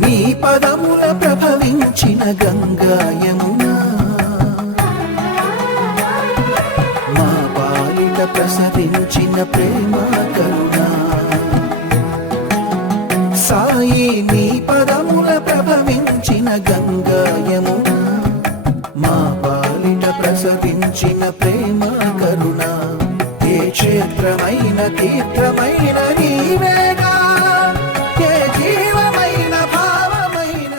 నీ పదముల ప్రభవించిన గంగా యమునా మా పాలిట ప్రసరించిన ప్రేమ కరుణా సాయి నీ పదముల ప్రభవించిన గంగా యమునా మా పాలిట ప్రసరించిన ప్రేమ కరుణా ఏ క్షేత్రమైన తీర్థమైన నీవేగా ఏ జీవమైన భావమైన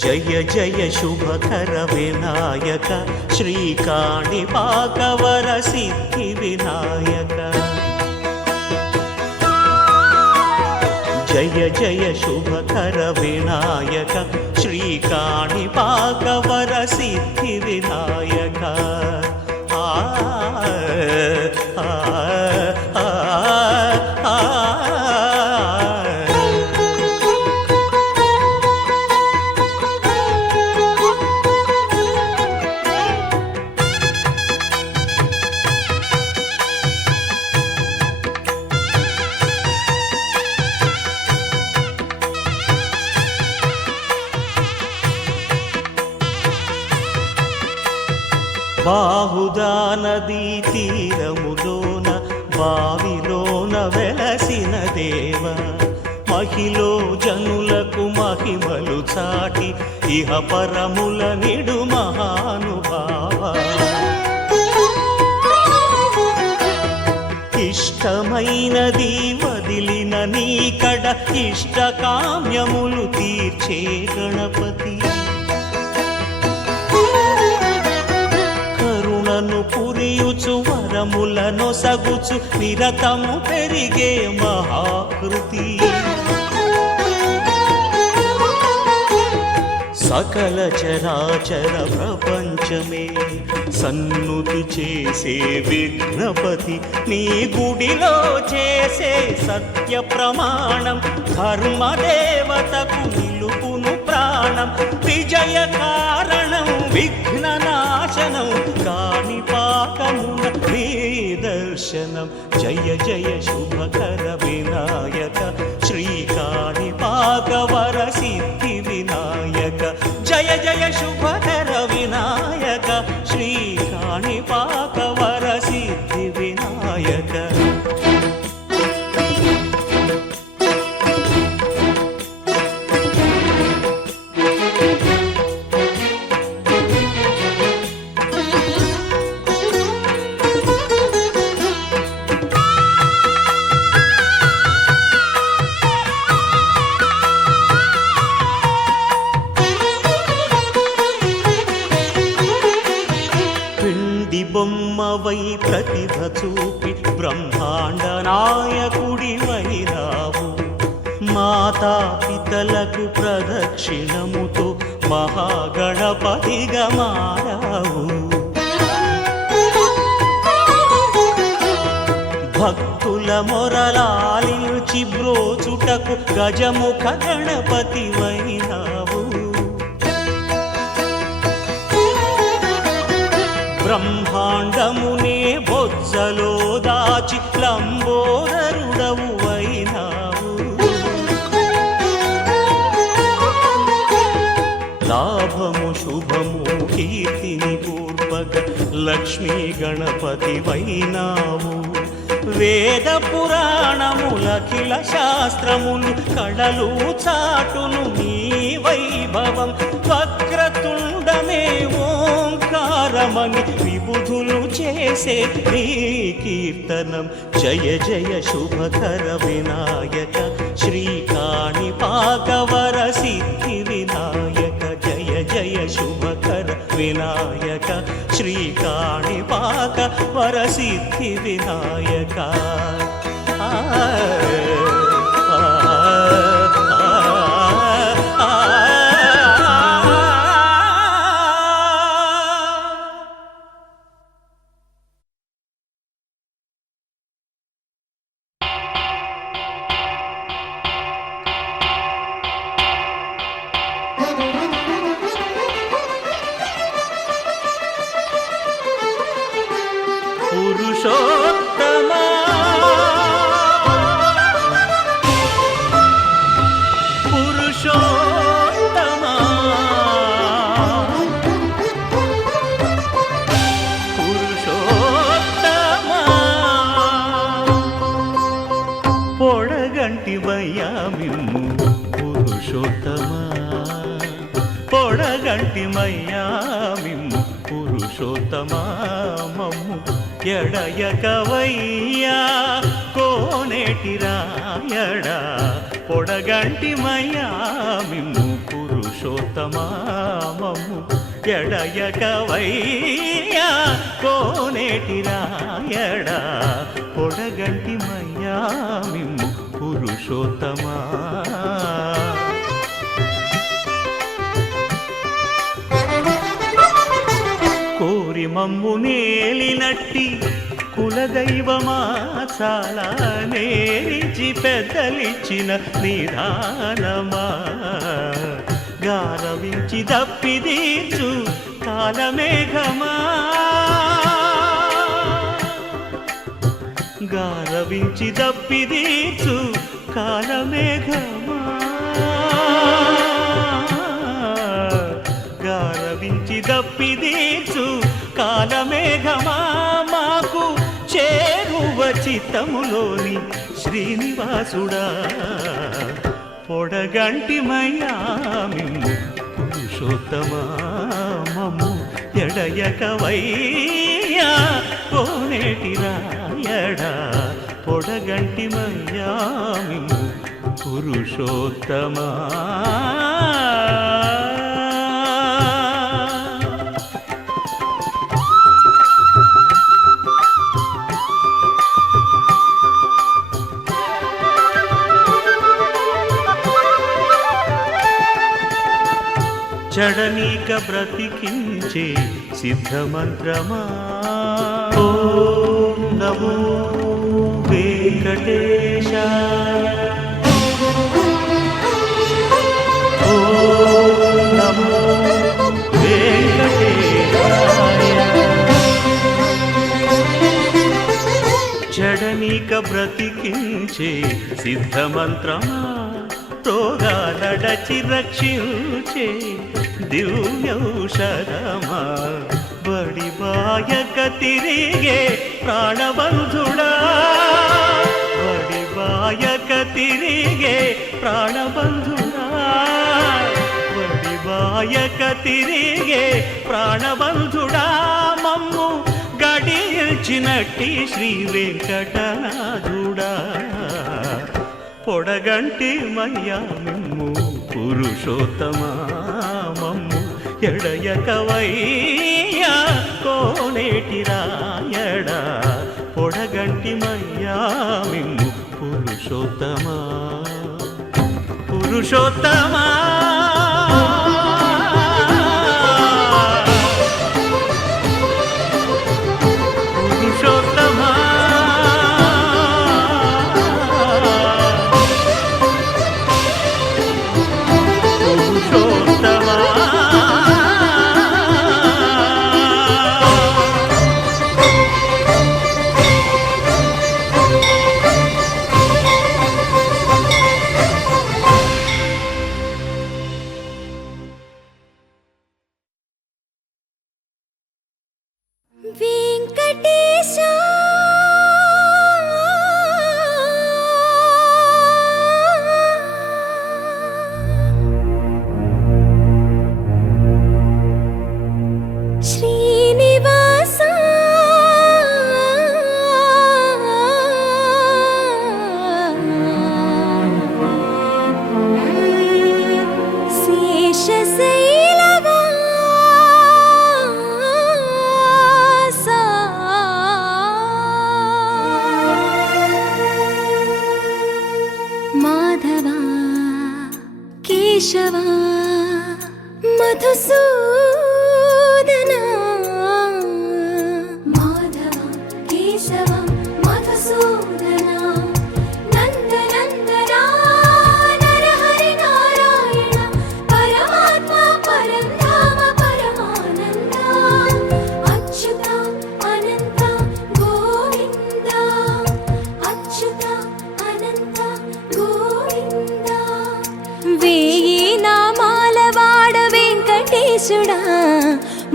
జయ జయ శుభకర వినాయక శ్రీకాణిపాకవర సిద్ధి వినాయక జయ జయ శుభకర వినాయక శ్రీకాణిపాకవర సిద్ధి వినాయక బాహుదా నదీ తీరములోన బావిలోన వెలసిన దేవ మహిలో జనులకు మహిమలు చాటి ఇహ పరముల నిడు మహానుభావ ఇష్టమైనది వదిలిన నీకడ ఇష్ట కామ్యములు తీర్చే గణపతి కరుణను పురియుచు వరములను సగుచు నిరతము పెరిగే మహాకృతి సకల చరాచర ప్రపంచమే సన్నుతి చేసే విఘ్నపతి నీ గుడిలో చేసే సత్య ప్రమాణం ధర్మదేవతకు నిలుపును ప్రాణం విజయ కారణం విఘ్న నాశనం కాణిపాకమున నీ దర్శనం జయ జయ శుభకర వినాయక శ్రీ కాణిపాకవర సిద్ధి వినాయక జయ జయ శుభకర వినాయక శ్రీ కాణిపాకవర సిద్ధి వినాయక బొమ్మవై ప్రతిభ చూపి బ్రహ్మాండ నాయకుడివైరావు మాతా పితలకు ప్రదక్షిణముతో మహాగణపతిగా మారావు భక్తుల మొరలాలించి బ్రోచుటకు గజముఖ గణపతివైనావు బ్రహ్మాండమునే బొజ్జలో దాచి లంబోదరుడవు అయినావు లాభము శుభము కీర్తిని కూర్పగ లక్ష్మీ గణపతి వైనావు వేద పురాణములఖిల శాస్త్రములు కళలు చాటును నీ వైభవం వక్రతుండమే పరమని విబుధులు చేసే నీ కీర్తనం. జయ జయ శుభకర వినాయక శ్రీకాణిపాకవర సిద్ధి వినాయక. జయ జయ శుభకర వినాయక శ్రీకాణిపాకవర సిద్ధి వినాయక. పురుషోత్తమా పురుషోత్తమా పురుషోత్తమా పొడగంటివయ్యా మిమ్ము పురుషోత్తమా. పొడగంటిమయ్యా మిమ్ము పురుషోత్తమా. మమ్ము ఎడయకవయ్యా కోనేటి రాయడా. పొడగంటిమయ్యా మిమ్ము పురుషోత్తమా. మమ్ము ఎడయకవయ్యా కోనేటి రాయడా. పొడగంటిమయ్యా మిమ్ము పురుషోత్తమా. కోరి మమ్ము నేలినట్టి కులదైవమా చాలా నేరిచి పెద్దలిచ్చిన నిదానమా. గారవించి దప్పిదీర్చు కాలమేఘమా. గారవించి దప్పిదీర్చు కాలమేఘమా. గారవించి దప్పిదీర్చు కాలమేఘమా. మాకు చేరువ చిత్తములోని శ్రీనివాసుడా. పొడగంటిమయ్యా మిమ్ము పురుషోత్తమా. మమ్ము ఎడయకవయ్యా కోనేటి రాయడా. పొడగంటిమయ్యా మిమ్ము పురుషోత్తమా. చడనీక బ్రతికించే సిద్ధమంత్రమా. ఓం నమో వెంకటేశాయ. ఓం నమో వెంకటేశాయ. చడనీక బ్రతికించే సిద్ధమంత్రమా. రోగాలడచి రక్షించే దివ్యౌషధమా. బడిబాయక తిరిగే ప్రాణబంధుడా. బడిబాయక తిరిగే ప్రాణబంధుడా. బడిబాయక తిరిగే ప్రాణబంధుడా. మమ్ము గడిచినట్టి శ్రీ వెంకటనాథుడా. పొడగంటి మయ్యా మిమ్ము పురుషోత్తమా. మమ్ము ఎడయకవయ్యా కోనేటి రాయడా. పొడగంటి మయ్యా మిమ్ము పురుషోత్తమా. పురుషోత్తమా. పురుషోత్తమా. కేశవా మధుసూదనా మాధవ కేశవ మధుసూదనా నందనందనా నరహరి నారాయణ పరమాత్మ పరంధామ పరమానంద అచ్యుత అనంత గోవింద అచ్యుత అనంత గోవింద వేయి నామాల వాడ వెంకటేశుడా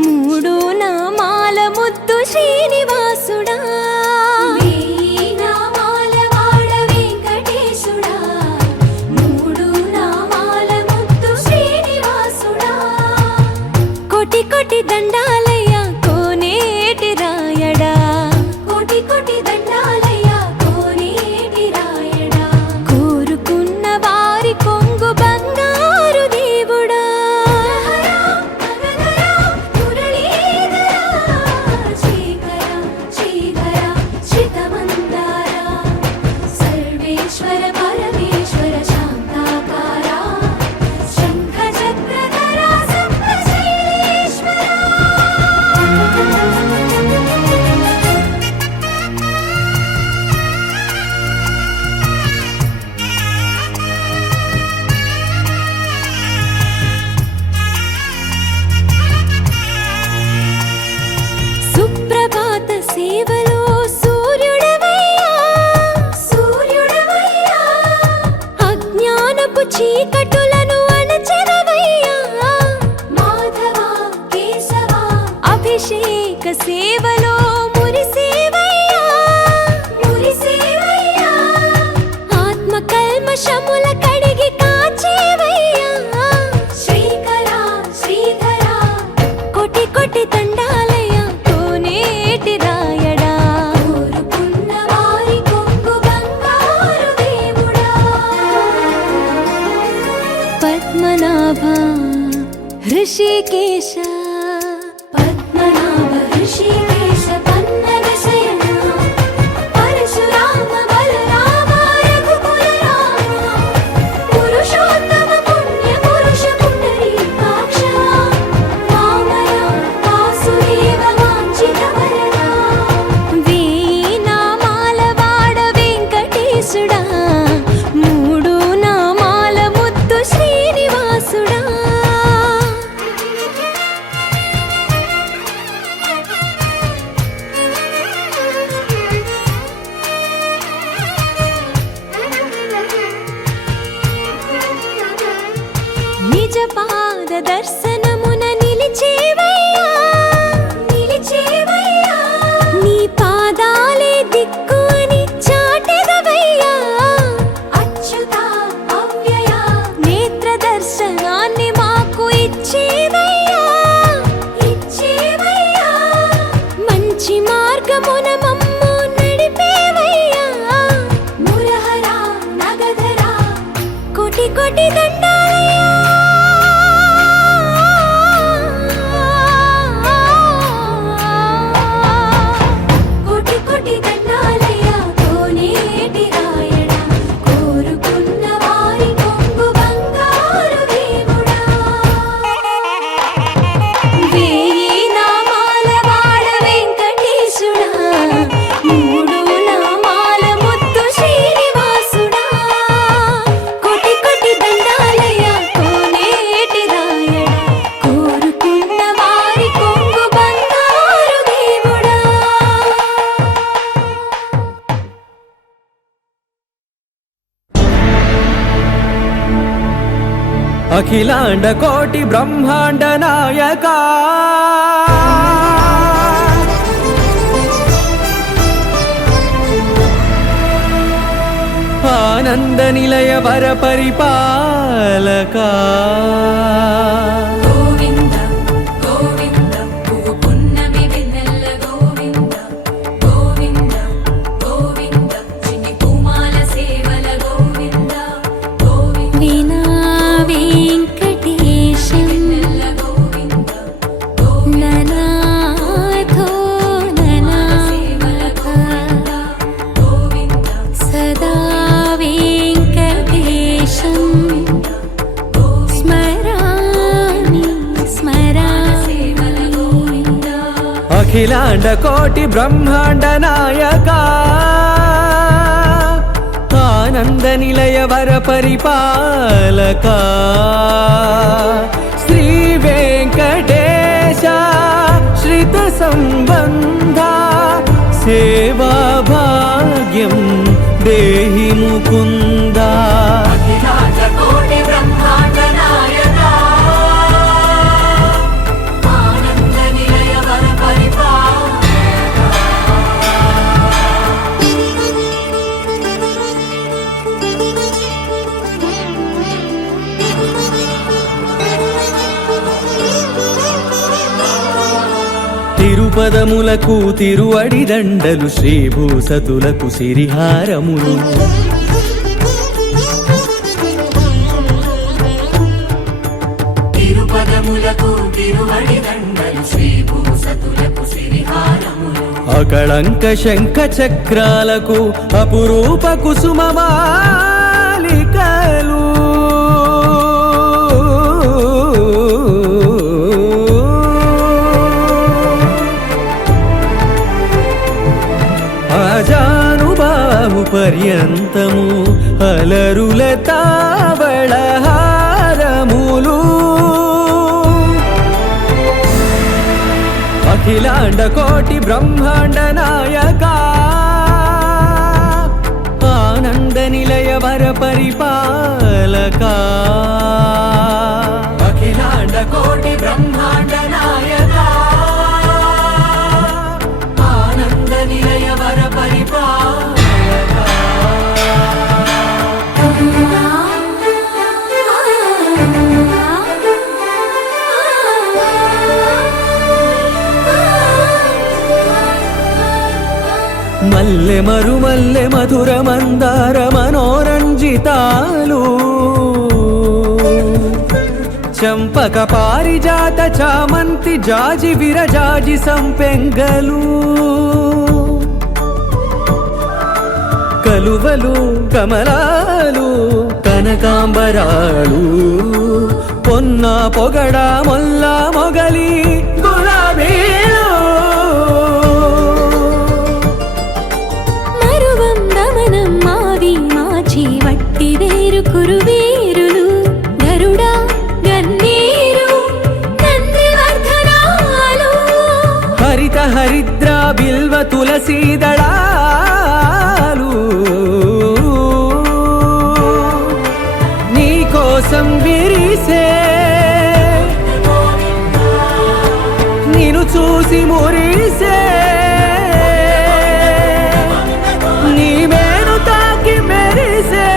మూడు నామాల ముద్దు శ్రీనివాసుడా వేయి నామాల వాడ వెంకటేశుడా మూడు నామాల ముద్దు శ్రీనివాసుడా కోటి కోటి దండాలయ్య కోనేటి రాయడా కోటి కోటి దండాలయ్య కోనేటి రాయడా కోరుకున్న వారి కొంగు బంగారు దేవుడా సర్వేశ్వర పరమేశ్వర శాంతాకార శంఖ చక్రధర సప్తశైలేశ్వర సుప్రభాత సేవలో సూర్యుడవయ్యా సూర్యుడవయ్యా అజ్ఞానపు చీకటులను అణచెదవయ్యా మాధవ కేశవ అభిషేక సేవలో మురిసేవయ్యా మురిసేవయ్యా ఆత్మ కల్మషముల కడిగి కాచేవయ్యా శ్రీకర శ్రీధర కోటి కోటి దండాలయ కోనేటి రాయడా కోరుకున్న వారి కొంగు బంగారు దేవుడా పద్మనాభ హృషికేశ పద్మనాభ హృషికేశ పన్నగ శయన పరశురామ బలరామ రఘుకుల రామ పురుషోత్తమ పుణ్య పురుష పుండరీకాక్ష వామన వాసుదేవ వాంఛిత వరదా వేయి నామాల వాడ వెంకటేశుడా మూడు నామాల ముద్దు శ్రీనివాసుడా నిజ పాద దర్శనమున నిలిచేవయ్యా నిలిచేవయ్యా నీ పాదాలే దిక్కు అని చాటెదవయ్యా అచ్యుత అవ్యయ నేత్ర దర్శనాన్ని మాకు ఇచ్చేవయ్యా ఇచ్చేవయ్యా మంచి మార్గమున మమ్ము నడిపేవయ్యా మురహర నగధర కోటి కోటి దండాలయ్యా కోటి కోటి దండాలయ్యా కోనేటి రాయడా కోరుకున్న వారి కొంగు బంగారు దేవుడా వేయి నామాల వాడ వెంకటేశుడా మూడు నామాల ముద్దు శ్రీనివాసుడా కోటి కోటి దండాలయ్యా కోనేటి రాయడా కోరుకున్న వారి కొంగు బంగారు దేవుడా అఖిలాండ కోటి బ్రహ్మాండ నాయక ఆనంద నిలయ వర పరిపాలక గోవింద గోవింద పువ్వు పున్నమి వెన్నెల గోవింద గోవింద గోవింద చిన్ని పూమాల సేవల గోవింద గోవింద వీణా వెంకటేశం వెన్నెల గోవింద ననాథో ననా సేవల గోవింద గోవింద సదా వెంకటేశం అఖిలాండ కోటి బ్రహ్మాండ నాయక ఆనంద నిలయ వర పరిపాలక శ్రీ వెంకటేశ శ్రిత సంబంధ సేవా భాగ్యం దేహి ముకుంద అఖిలాండ కోటి బ్రహ్మాండ నాయక ఆనంద నిలయ వర తిరుపదములకు తిరువడి దండలు శ్రీభూసతులకు సిరిహారములు తిరుపదములకు తిరువడి దండలు శ్రీభూసతులకు సిరిహారములు అకళంక శంఖ చక్రాలకు అపురూప కుసుమమాలికలు ఆజానుబాహు పర్యంతము అలరుల తావళహారములు అఖిలాండ కోటి బ్రహ్మాండ నాయక ఆనంద నిలయ వర పరిపాలక అఖిలాండ కోటి బ్రహ్మాండ నాయక ఆనంద నిలయ వర పరిపాలక మల్లె మరుమల్లె మధుర మందార మనోరంజితాలు చంపక పారిజాత చామంతి జాజి విరజాజి సంపెంగలు కలువలు కమలాలు కనకాంబరాలు పొన్న పొగడ మొల్ల మొగలి గులాబీలు మరువందమనం మావి మాచి వట్టి వేరు కురువీరులు గరుడా గన్నీరు నందివర్ధనాలు హరిత హరిద్ర బిల్వ తులసీదళాలు నీకోసం విరిసే నిన్ను చూసి మురిసే నీ మేను తాకి మెరిసే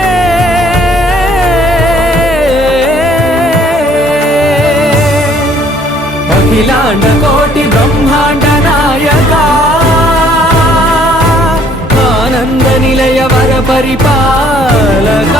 అఖిలాండ కోటి బ్రహ్మాండ నాయక ఆనంద నిలయ వర పరిపాలక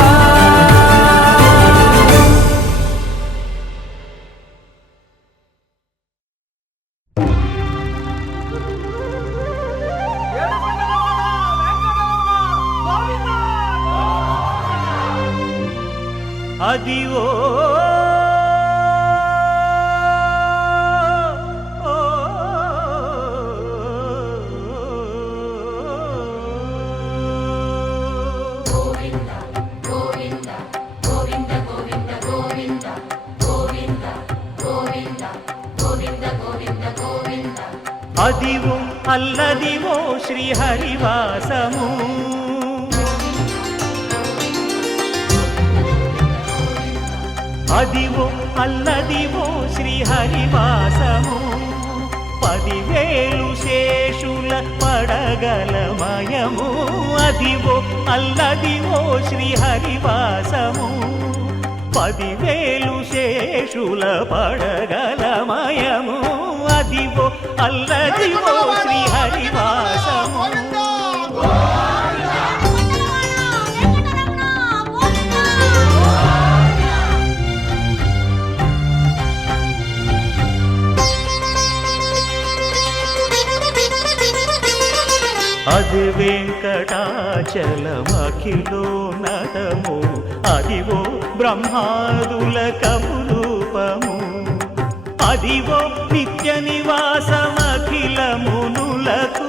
అదివో అదివో అల్లదివో శ్రీహరివాసము అదివో అల్లదివో శ్రీహరివాసము 10,000 శేషుల పడగలమయము అదివో అల్లదివో శ్రీహరివాసము 10,000 శేషుల పడగలమయము అదివో అల్లదివో శ్రీహరివాసము అది వెంకటాచలమఖిలో నటము అదివో బ్రహ్మాదుల కపురూపము అదివో నిత్య నివాసమఖిల మునులకు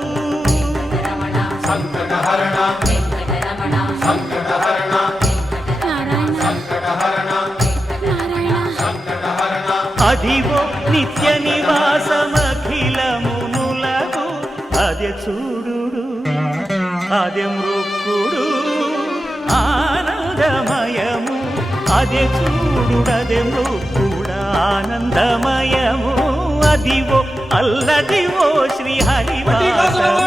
అదివో నిత్య నివాసమఖిల మునులకు అదే చూడు అదే మృక్కుడు ఆనందమయము అదే చూడుడదే మృక్కుడు ఆనందమయము అదివో అల్లదివో శ్రీ హరివాసము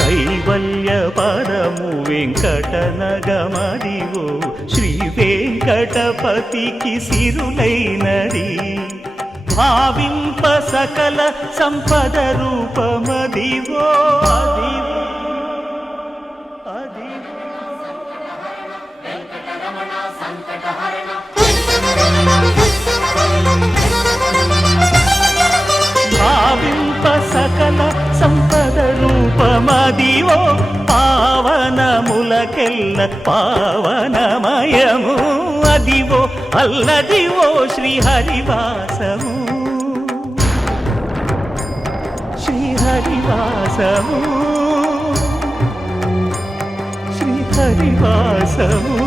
కైవల్య పరము వెంకటనగమదివో శ్రీ వెంకటపతికి సిరులైనది భావింప సకల సంపద రూపమదివో అదివో అదివో భావింప సకల సంపద రూపమదివో పావనములకెల్ల పావనమయము అదివో అల్లదివో శ్రీ హరివాసము శ్రీ హరివాసము శ్రీ హరివాసము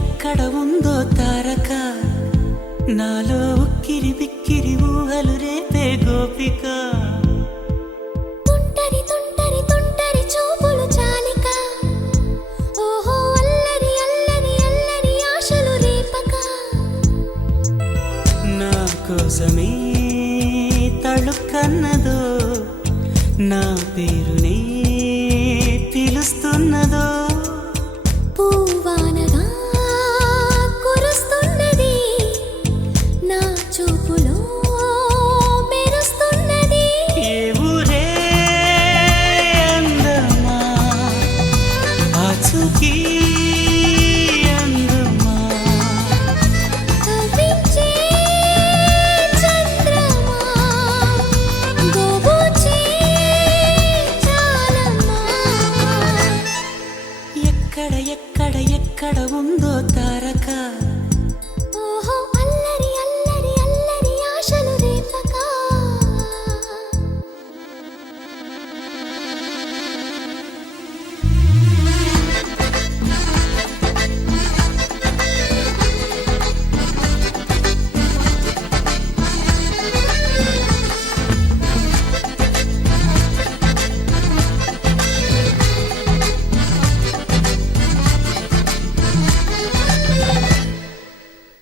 ఎక్కడ ఉందో తారక నాలో ఉక్కిరి బిక్కిరి ఊహలు రేపే గోపిక తుంటరి తుంటరి తుంటరి చూపులు చాలిక ఓహో అల్లరి అల్లరి అల్లరి ఆశలు రేపక నా కోసమే తళుక్కన్నదో నా పేరునే పిలుస్తున్నదో పూవానగా కురుస్తున్నది నా చూపులో మెరుస్తున్నది ఏ ఊరే అందమా ఆచూకీ అందమా కవ్వించే చంద్రమా గోబూచే చాలమ్మా ఎక్కడ ఉందో తారక ఓహో అల్లరి అల్లరి అల్లరి ఆశలు రేపక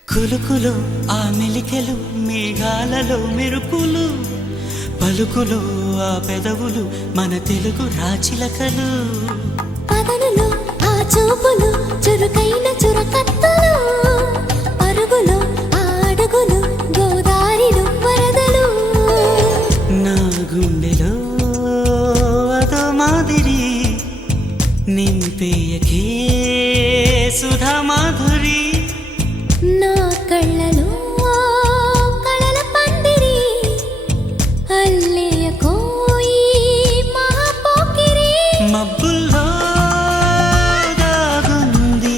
కులుకులు ఆ మెలికలు మేఘాలలో మెరుపులు పలుకులు ఆ పెదవులు మన తెలుగు రాచిలకలు పదనులు ఆ చూపులు చురుకైన చురకత్తలు పరుగులు ఆ అడుగులు గోదారిలు వరదలు నా గుండెలో అదో మాదిరి నింపేయకే సుధా మాధురి నా కళ్ళలో కళల పందిరి అల్లేయ కోయి మహాపోకిరి మబ్బుల్లో దాగుంది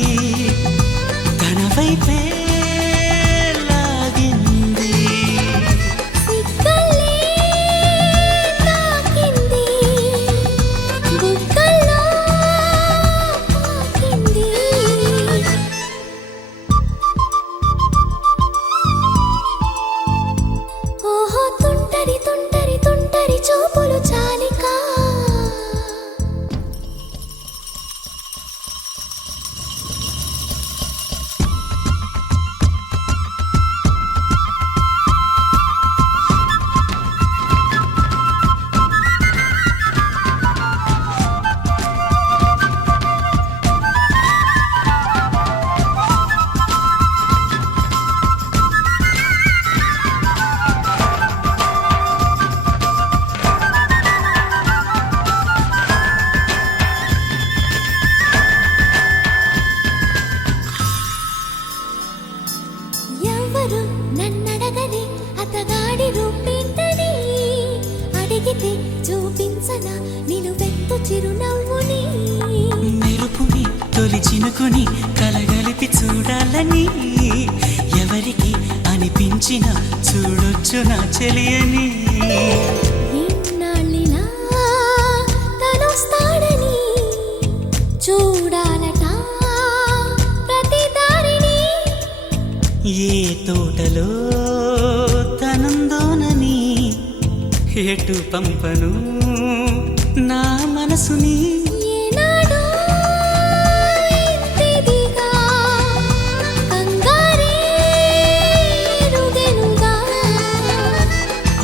చినుకుని కలగలిపి చూడాలని ఎవరికి అనిపించిన చూడొచ్చు నా చెలియని ఇన్నాళ్ళిలా తనొస్తాడని చూడాలట ప్రతి దారిని ఏ తోటలో తనందోనని ఎటు పంపను నా మనసుని ఏనాడో ఇంతిదిగా కంగారేరుగెనుగా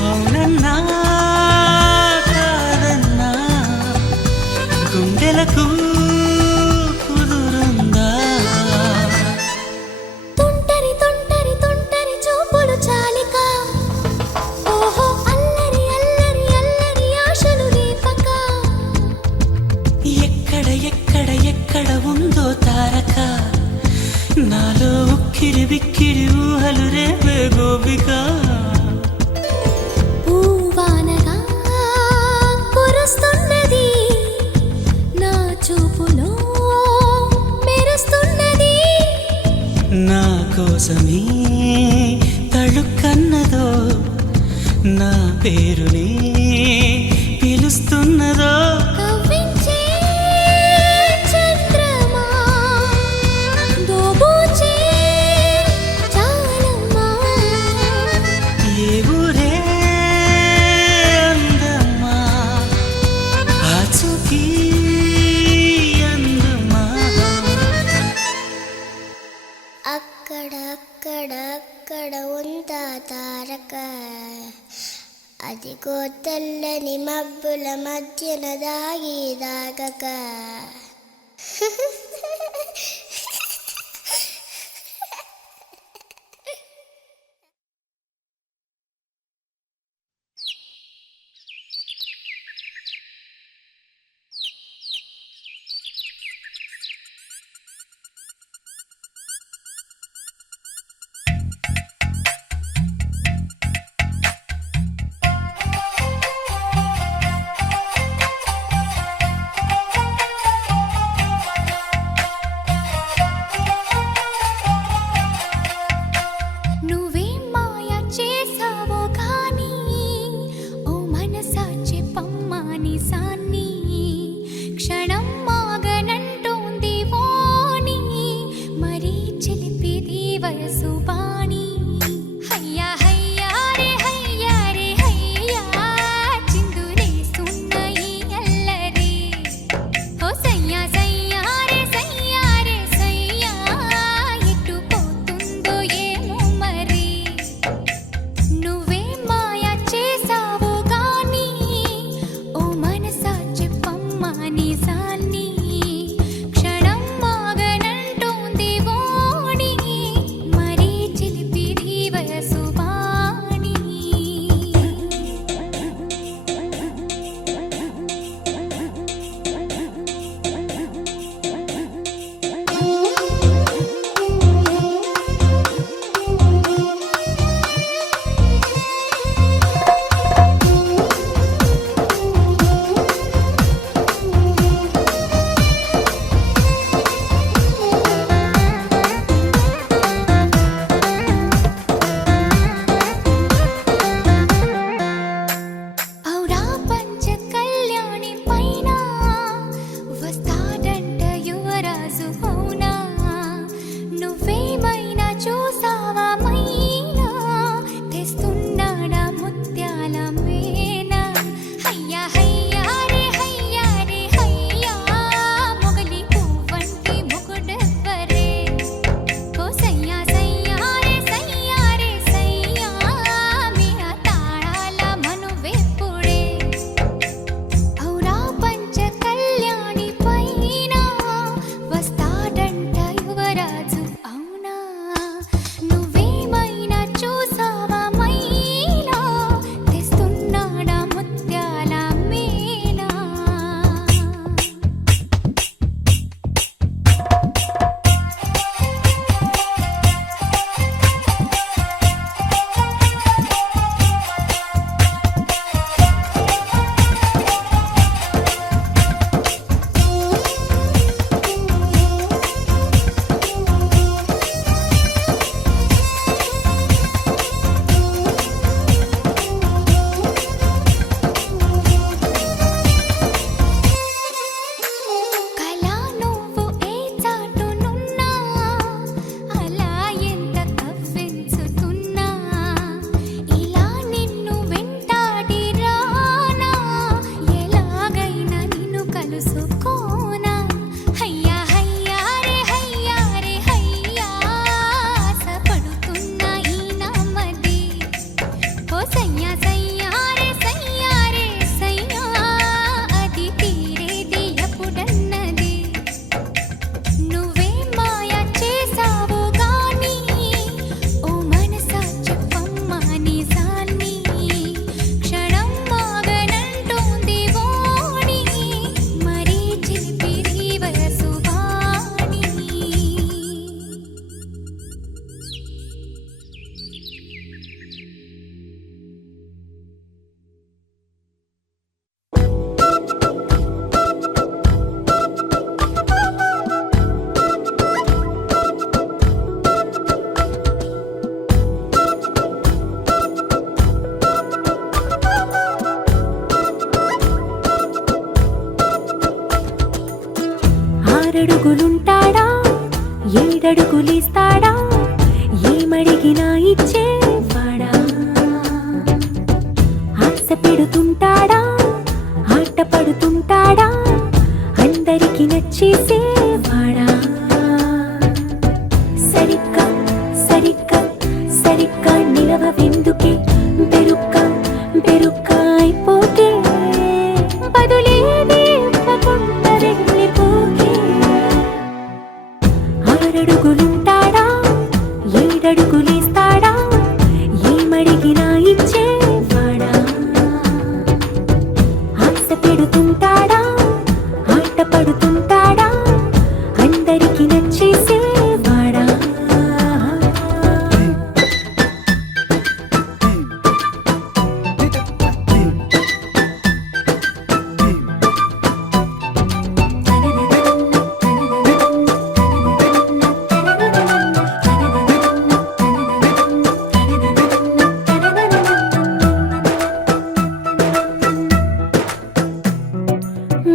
అవునన్నా కాదన్నా గుండెలకు కుదురుందా తుంటరి తుంటరి తుంటరి చూపులు చాలిక ఓహో అల్లరి అల్లరి అల్లరి ఆశలు రేపక ఎక్కడ ఎక్కడ ఎక్కడ ఉందో తారక నాలో ఉక్కిరి బిక్కిరి ఊహలు రేపే గోపిక పూవానగా కురుస్తున్నది నా చూపులో మెరుస్తున్నది నా కోసమే తళుక్కన్నదో నా పేరునే పిలుస్తున్నదో కవ్వించే చంద్రమా దోబూచే చాలమ్మా ఏ ఊరే అందమ్మా ఆచూకీ అందమ్మా అక్కడ అక్కడ అక్కడ ఉందా తారక అదిగో తెల్లని మబ్బుల మధ్యన దాగి దాగక ఆరడుగులుంటాడా ఏడడుగులిస్తాడా ఏమడిగినా ఇచ్చేవాడా ఆశ పెడుతుంటాడా ఆట పడుతుంటాడా అందరికి నచ్చేసేవాడా సరిగ్గా సరిగ్గా సరిగ్గా నిలవెందుకే బెరుక్క బెరుక్క అయిపోతే బదులేది ఇవ్వకుండా వెళ్ళిపోకే ఆరడుగులుంటాడా ఏడడుగులేస్తాడా ఏమడిగినా ఇచ్చేవాడా ఆశ పెడుతుంటాడా ఆట పడుతుంటాడా అందరికి నచ్చేసేవాడా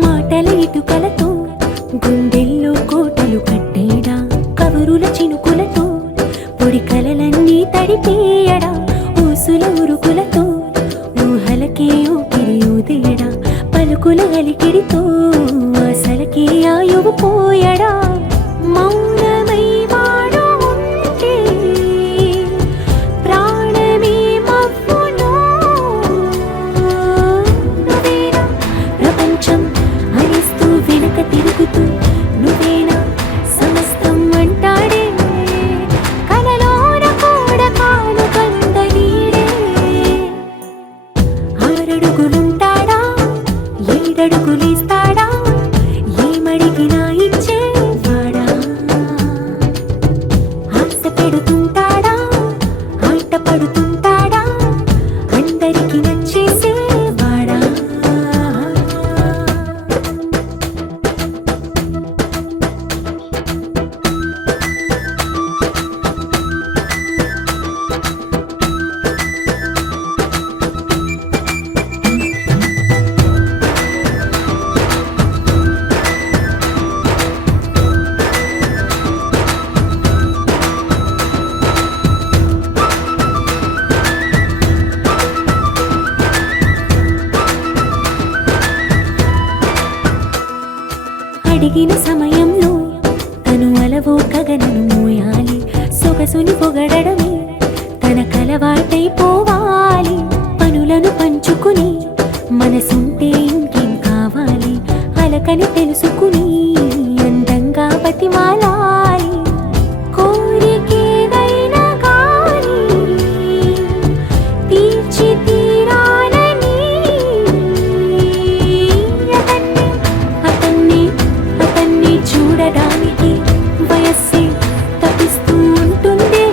మాటల ఇటుకలతో గుండెల్లో కోటలు కట్టేడా కవరుల చినుకులతో పొడి కలలన్నీ తడిపేయడా ఊసుల ఉరుకులతో ఊహలకే ఊపిరి ఊదేయడా పలుకుల అలికిడితో ఆశలకే ఆయువు పోయడా మౌనమై వాడు ఉంటే ప్రాణమే మవ్వునో నువ్వేనా ప్రపంచం అరిస్తూ వెనక తిరుగుతూ నువ్వేనా సమస్తం అంటాడే కలలోన కూడా కాను కంద నీడే ఆరడుగులుంటాడా ఏడడుగులేస్తాడా ఏమడిగినా ఇచ్చేవాడా ఆశ పెడుతుంటాడా ఆట పడుతుంటాడా అందరికి నచ్చేసేవాడా అడిగిన సమయంలో తను అలవో కగనను మోయాలి సొగసుని పొగడమే తనకలవాటైపోవాలి పనులను పంచుకుని మనసుంటే ఇంకేం కావాలి అలకని తెలుసుకుని అందంగా బతిమాలాలి కోరికేదైనా కానీ తీర్చి తీరాలని అతన్ని అతన్ని చూడడానికి వయస్సే తప్పిస్తూ ఉంటుంది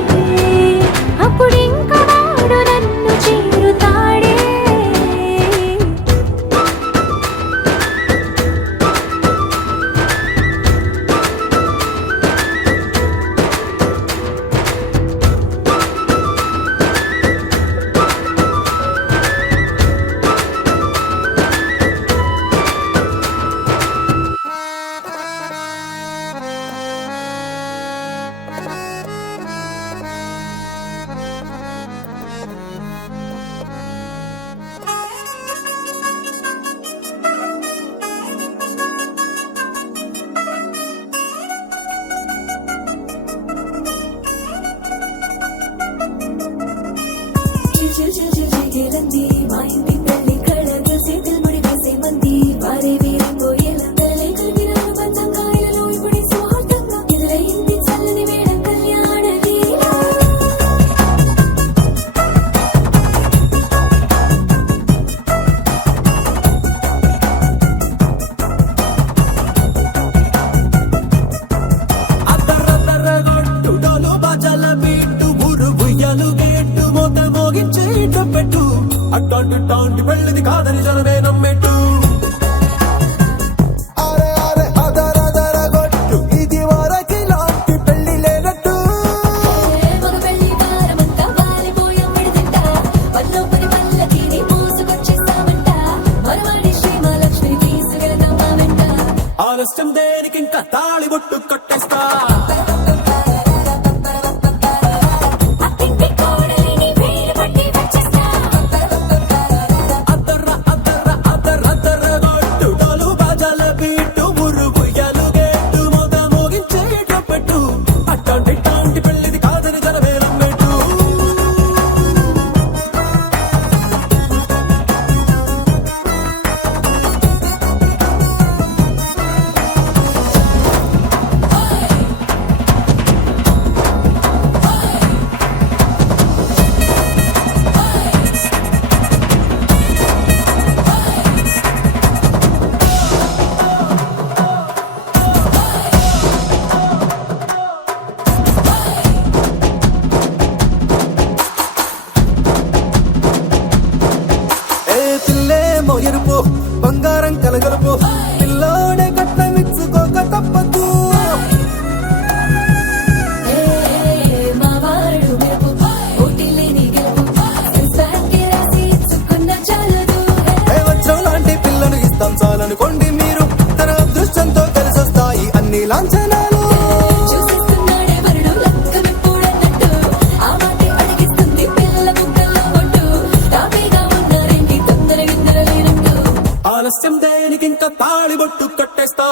అప్పుడింకా వాడు నన్ను చేరుతాడే అట్టాంటి పెళ్ళిది కాదని జనమే నమ్మెట్టు ఇది వరకి లాంటి పెళ్లి లేనట్టు ఆలస్యం దేనికి ఇంకా తాళి తాళిబొట్టు కట్టేస్తా అత్తింటి కోడలిని వేలు పట్టి వచ్చేస్తా అద్దర్ర అద్దర్ర అద్దర్ర అద్దర్ర గొట్టు డోలు బాజాల బీటు మురుగు ఎలుగేట్టు మొద మోగించేటప్పుడు అట్టాంటి పెళ్ళిది కాదని జనమేలం పెట్టు ఏ పిల్లేమో ఎరుపు బంగారం కలగలుపు పిల్లోడే కట్నమిచ్చుకోక తప్పదు మావాడు మెరుపు ఓటిలేని గెలుపు సెన్సార్కి రాసి ఇచ్చుకున్న చాలదు ఏ వజ్రం లాంటి పిల్లను ఇస్తాం చాలనుకోండి మీరు తన అదృష్టంతో కలిసొస్తాయి అన్ని లాంఛనాలు చూసిస్తున్నాడే వరుడు లక్కమిప్పుడన్నట్టు ఆ మాటే అడిగిస్తుంది పిల్ల ముద్దల్లో ఒట్టు తాపీగా ఉన్నారేంటి తొందర గిందర లేనట్టు ఆలస్యం దేనికి ఇంకా తాళిబొట్టు కట్టేస్తా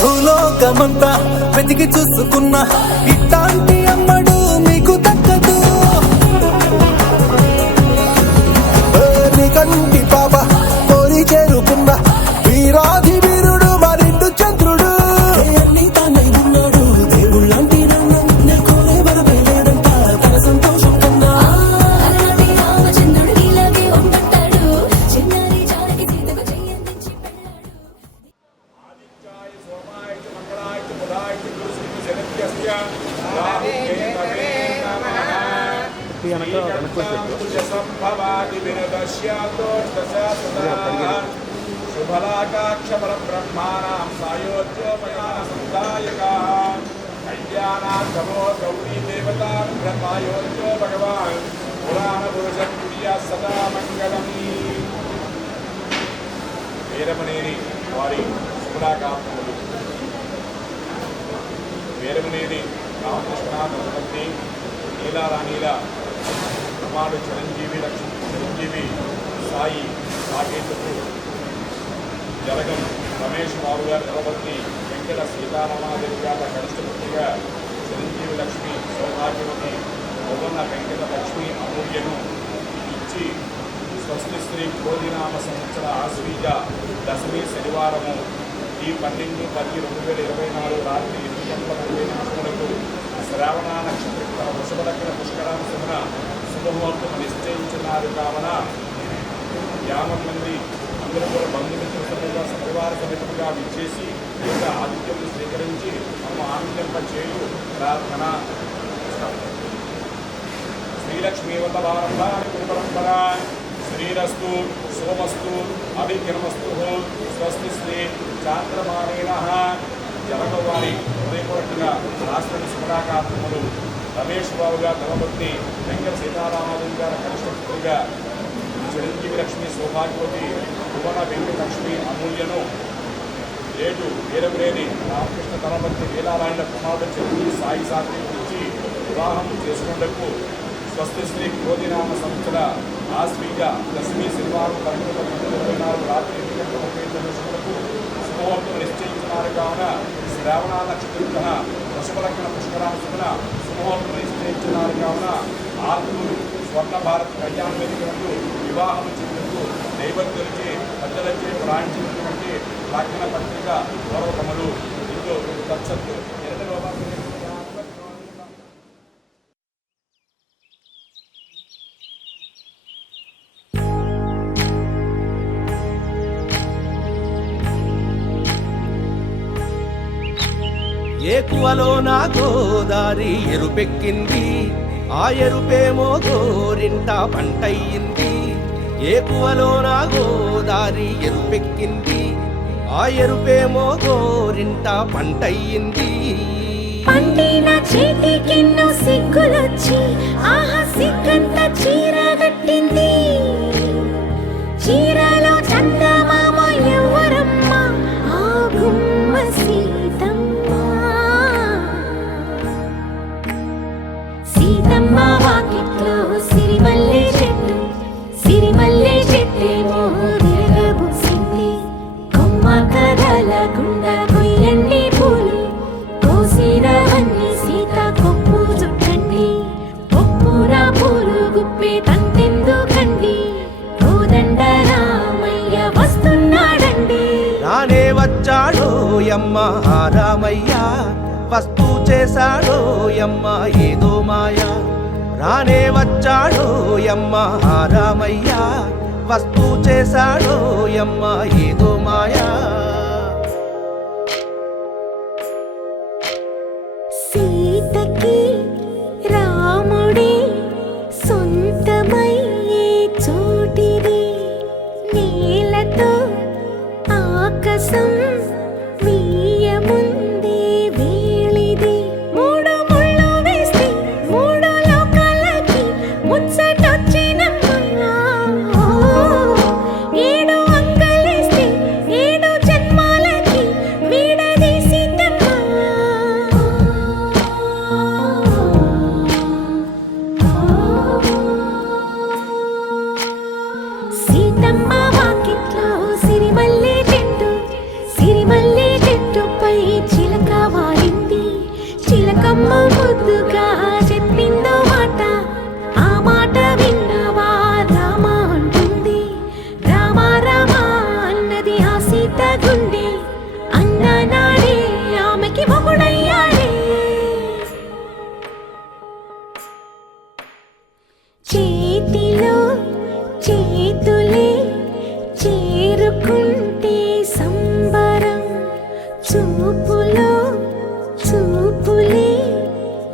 భూలోకమంతా వెతికి చూసుకున్నా ఇట్లాంటి అమ్మడు మీకు దక్కదు నీ కంటి పాప కోరి చేరుకున్న వీరాధి వీరుడు మరిండు చంద్రుడు నీ తానై ఉన్నాడు దేవుళ్ళంటి నన్ను నే కోరే వరమే లేడంట తన సంతోషం కన్నా అలనాటి రామచంద్రుడు ఇలాగే ఉండంటాడు చిన్నారి జానకి సీతకు చెయ్యందించి పెళ్ళాడు శుభలాకాక్షరబ్రహ్మాణం సాయోజ్యోపయాన సందాయక కళ్యాణార్థమో గౌరీ దేవతాయోజ్యో భగవాన్ పురాణ పురుష ప్రియ సదా మంగళం. వీరమనేని వారి శుభలాకాంక్షలు వీరమనేని రామకృష్ణ దంపతి నీలారాణీల కుమారుడు చిరంజీవి సాయి సాకేతుడు జలగం రమేష్ బాబు గారి ధనపత్ని వెంకట సీతారామాదేవి గారి కనిష్టపుత్రిగా చిరంజీవి లక్ష్మి సౌభాగ్యవతి భువన వెంకట లక్ష్మి అమూల్యను ఇచ్చి స్వస్తి శ్రీ కోదినామ సంవత్సర ఆశ్వీజ దశమి శనివారము ఈ 12/10/2024 రాత్రి 8:40 శ్రావణ నక్షత్ర వృషభలగ్న పుష్కరాంశమున శుభముహూర్తం నిశ్చయించున్నారు కావున 50 మంది అందరూ కూడా బంధుమిత్రుల సమేత పరివార సమేతముగా విచ్చేసి యొక్క ఆతిథ్యం స్వీకరించి మనం ఆనందింప చేయు ప్రార్థన. శ్రీలక్ష్మీ వల్లభారంభాని గురు పరంపర శ్రీరస్తు సోమస్తు అభికిరమస్తు స్వస్తి శ్రీ చాంద్రమానేన జలగవారి హృదయపూర్వకంగా రాష్ట్ర శుభాకాంక్షలు రమేష్ బాబు గారు ధనపత్ని వెంకట సీతారామాదేవి గారి కనిష్టపుత్రిగా చిరంజీవి లక్ష్మి సౌభాగ్యవతి భువన వెంకట లక్ష్మి అమూల్యను ఏటు వీరమనేని రామకృష్ణ ధనపత్ని లీలారాయణ కుమారుడు చిరంజీవి సాయి సాత్విక ఇచ్చి వివాహం చేసుకున్నకు స్వస్తి శ్రీ కోదినామ సంవత్సర ఆశ్వీజ దశమి శనివారం 12/10/2024 రాత్రి 8:30 శుభముహూర్తం నిశ్చయించినారు కావున శ్రావణ నక్షత్ర వృషభలగ్న పుష్కరాంశమున శుభముహూర్తం నిశ్చయించినారు కావున ఆర్తులు స్వర్ణ భారత్ కళ్యాణ వేదికలకు వివాహం చెందుతూ నైవేద్యులచే పెద్దలచే ప్రాణించినటువంటి లగ్న పత్రిక గౌరవములు ఇందు తత్సత్తు ఏకువలో నా గోదారి ఎరుపెక్కింది ఆ ఎరుపేమో గోరింట పంటయ్యింది ఏకువలోన గోదారి ఎరుపెక్కింది ఆ ఎరుపేమో గోరింట పంటయ్యింది పండిన చేతికెన్నో సిగ్గులొచ్చి ఆహా సిగ్గంత చీర కట్టింది చీరలో చందమామ ఎవరమ్మ ఆ గుమ్మ సీతమ్మ సీతమ్మ వాకిట్లో సిరిమల్లె చెట్టేమో విరగబూసింది కొమ్మ కదలకుండా కొయ్యండి పూలు కోసిరవన్నీ సీత కొప్పు చుట్టండి ఒప్పున పూలు గుప్పే తంతెందుకండి కోదండ రామయ్య వస్తున్నాడండి రానే వచ్చాడో యమ్మ ఆ రామయ్య వస్తూ చేశాడో యమ్మ ఏదో మాయా రానే వచ్చాడో యమ్మ ఆ రామయ్య వస్తూ చేశాడో యమ్మ ఏదో మాయా సీతకి రాముడే సొంతమయ్యే చోటిది నేలతో ఆకాశం వీయముందే వేళిది మూడు ముళ్ళు వేస్తే మూడు లోకాలకి ముచ్చటొచ్చినమ్మా ఏడు అంగలేస్తే ఏడు జన్మాలకి వీడదీసిందమ్మా సీతమ్మ వాకిట్లో సిరిమల్లె చెట్టుపై చిలక వాలింది చిలకమ్మ ముద్దుగా చెప్పిందో మాట ఆ మాట విన్నవా రామ అంటుంది రామ రామ అన్నది ఆ సీత గుండె అన్న నాడే ఆమెకి మొగుడయ్యాడే చేతిలో చేతులే చేరుకుంటే సంబరం చూపులో చూపులే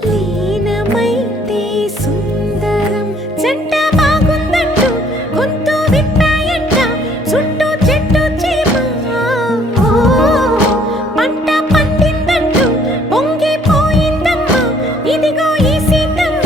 లీనమైతే సుందరం జంట బాగుందంటూ గొంతు విప్పాయంట చుట్టూ చెట్టు చీమ పంట పండిందంటూ పొంగిపోయిందమ్మా ఇదిగో ఈ సీతమ్మ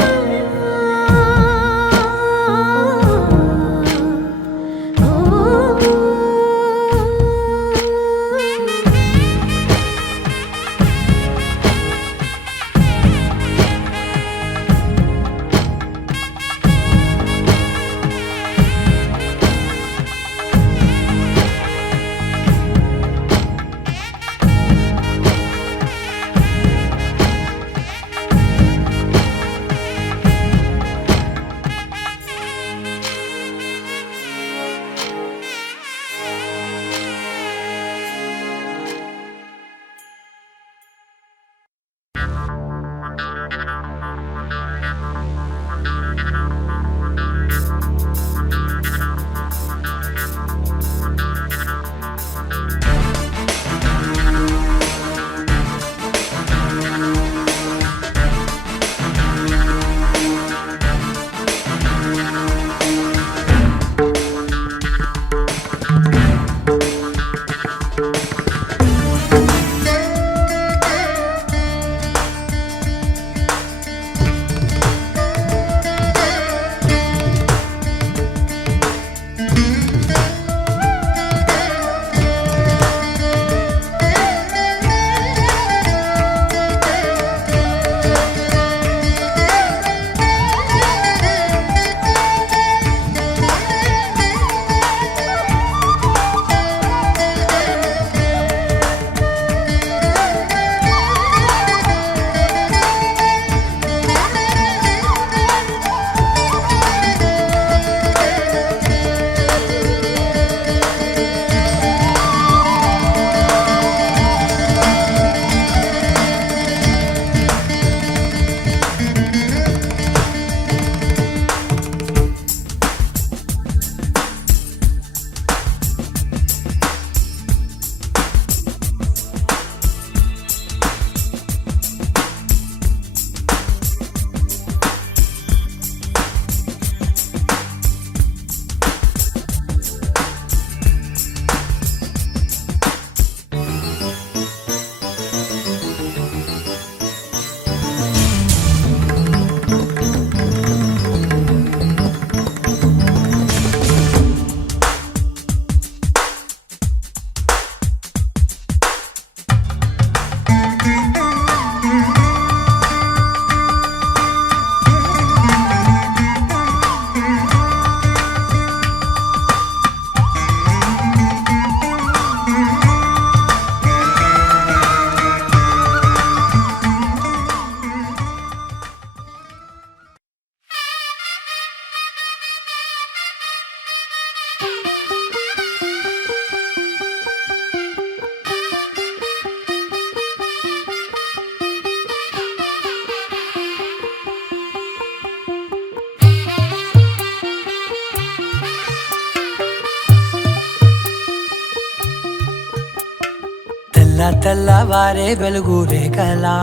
తెల్ల తెల్లవారే వెలుగు రేఖలా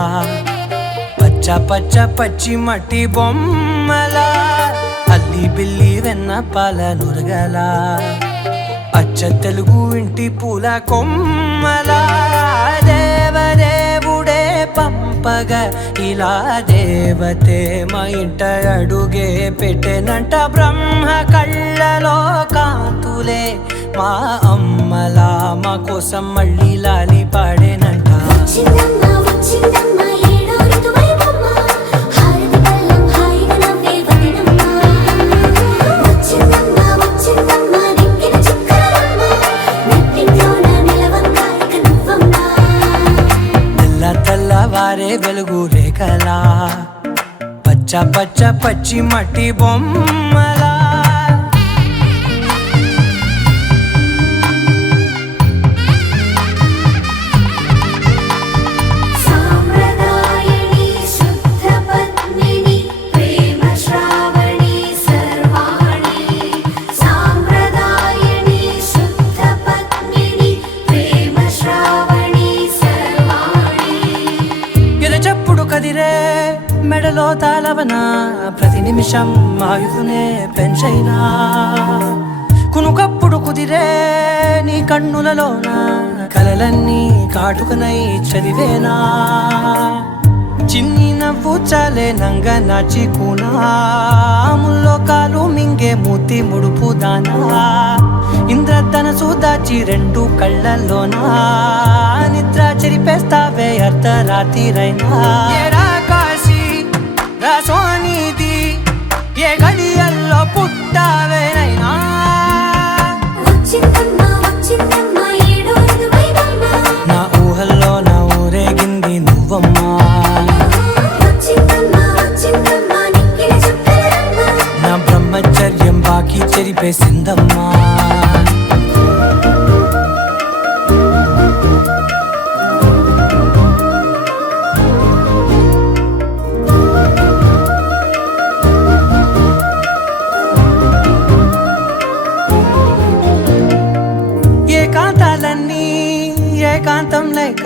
పచ్చ పచ్చ పచ్చి మట్టి బొమ్మలా అల్లి బిల్లి వెన్న పాల నురగలా అచ్చ తెలుగు ఇంటి పూల కొమ్మలా దేవదేవుడే పంపగా ఇలా దేవతే మా ఇంట అడుగే పెట్టెనంట బ్రహ్మ కళ్ళలో కాంతులే మా అమ్మలా మా కోసం మళ్ళీ లాలి పాడేనంట వచ్చిందమ్మ వచ్చిందమ్మ ఏడో ఋతువైవమ్మ హారతి పళ్ళం హాయిగా నవ్వే వదినమ్మ వచ్చిందమ్మ వచ్చిందమ్మ నెక్కిన చుక్కలమ్మ నెట్టింట్లోన నిలవంగా ఇక నువ్వమ్మ తెల్ల తెల్లవారే వెలుగు రేఖలా పచ్చ పచ్చ పచ్చి మట్టి బొమ్మలా సాంప్రదాయని శుద్ధ పద్మిని ప్రేమ శ్రావణి సర్వాణి సాంప్రదాయని శుద్ధ పద్మిని ప్రేమ శ్రావణి సర్వాణి ఎరచప్పుడు కదిరే మెడలో తాళవన ప్రతి నిమిషం ఆయుధునే పెంచైనా కునుకప్పుడు కుదిరే నీ కన్నులలోన కలలన్నీ కాటుకనై చదివేనా చిన్ని నవ్వు చాలే నంగ నాచి కూనాముల్లో కాలు మింగే మూతి ముడుపు దానా ఇంద్రధనసు దాచి రెండు కళ్ళల్లోనా నిద్ర చెరిపేస్తావే అర్ధరాత్రిరైనా ఏరా కాశీ రాసోనిది ఏ గడియల్లో పుట్టావేనైనా వచ్చిందమ్మ వచ్చిందమ్మ ఏడో ఋతువైవమ్మ నా ఊహల్లో నా ఊరేగింది నువ్వమ్మా వచ్చిందమ్మ వచ్చిందమ్మ నెక్కిన చుక్కలమ్మ నా బ్రహ్మచర్యం బాకీ చెరిపేసిందమ్మా ఏకాంతాలన్నీ ఏకాంతం లేక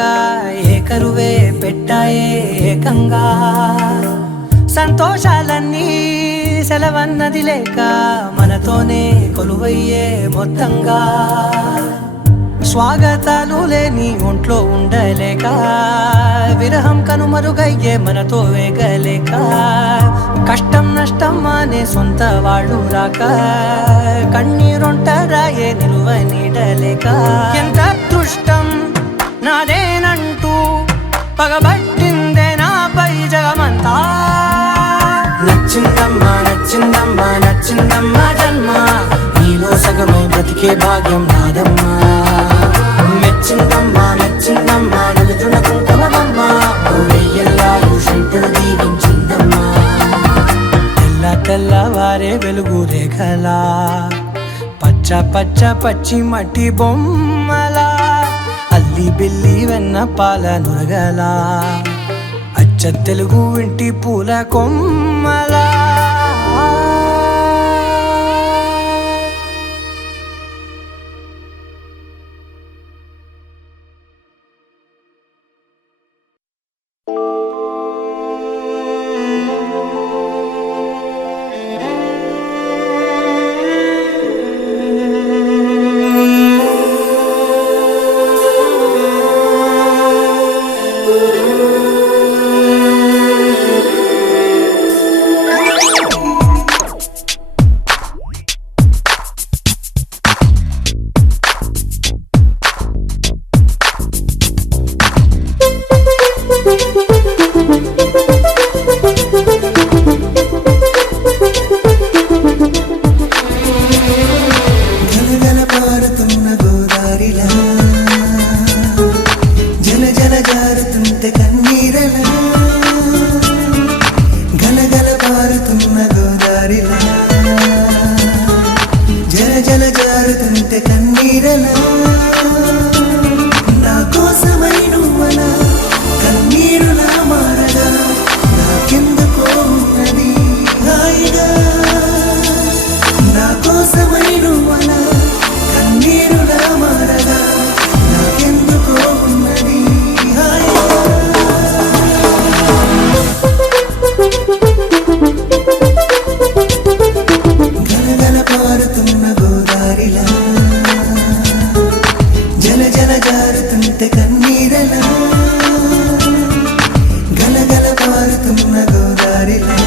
ఏకరువే పెట్టాయే ఏకంగా సంతోషాలన్నీ సెలవన్నది లేక మనతోనే కొలువయ్యే మొత్తంగా స్వాగతాలు లేని ఒంట్లో ఉండలేక విరహం కనుమరుగయ్యే మనతో వేగలేక కష్టం నష్టం అనే సొంత వాళ్ళు రాక కన్నీరొంటరాయే నిలువ నీడలేక ఎంత అదృష్టం నాదేనంటూ పగబట్టిందే నాపై జగమంతా నచ్చిందమ్మా నచ్చిందమ్మా నచ్చిందమ్మా జన్మ నీలో సగమై బ్రతికే భాగ్యం నాదమ్మా మెచ్చిందమ్మా మెచ్చిందమ్మా నిలుచున కుంకుమమ్మా వెయ్యల్లాలు శంకరు దీవించిందమ్మా తెల్ల తెల్లవారే వెలుగు రేఖలా పచ్చ పచ్చ పచ్చి మట్టి బొమ్మలా అల్లి బిల్లి వెన్న పాల నురగలా అచ్చ తెలుగు ఇంటి పూల కొమ్మలా పారుతున్న గోదారిలా జల జల జారుతుంటే కన్నీరలా గలగల పారుతున్న గోదారిలా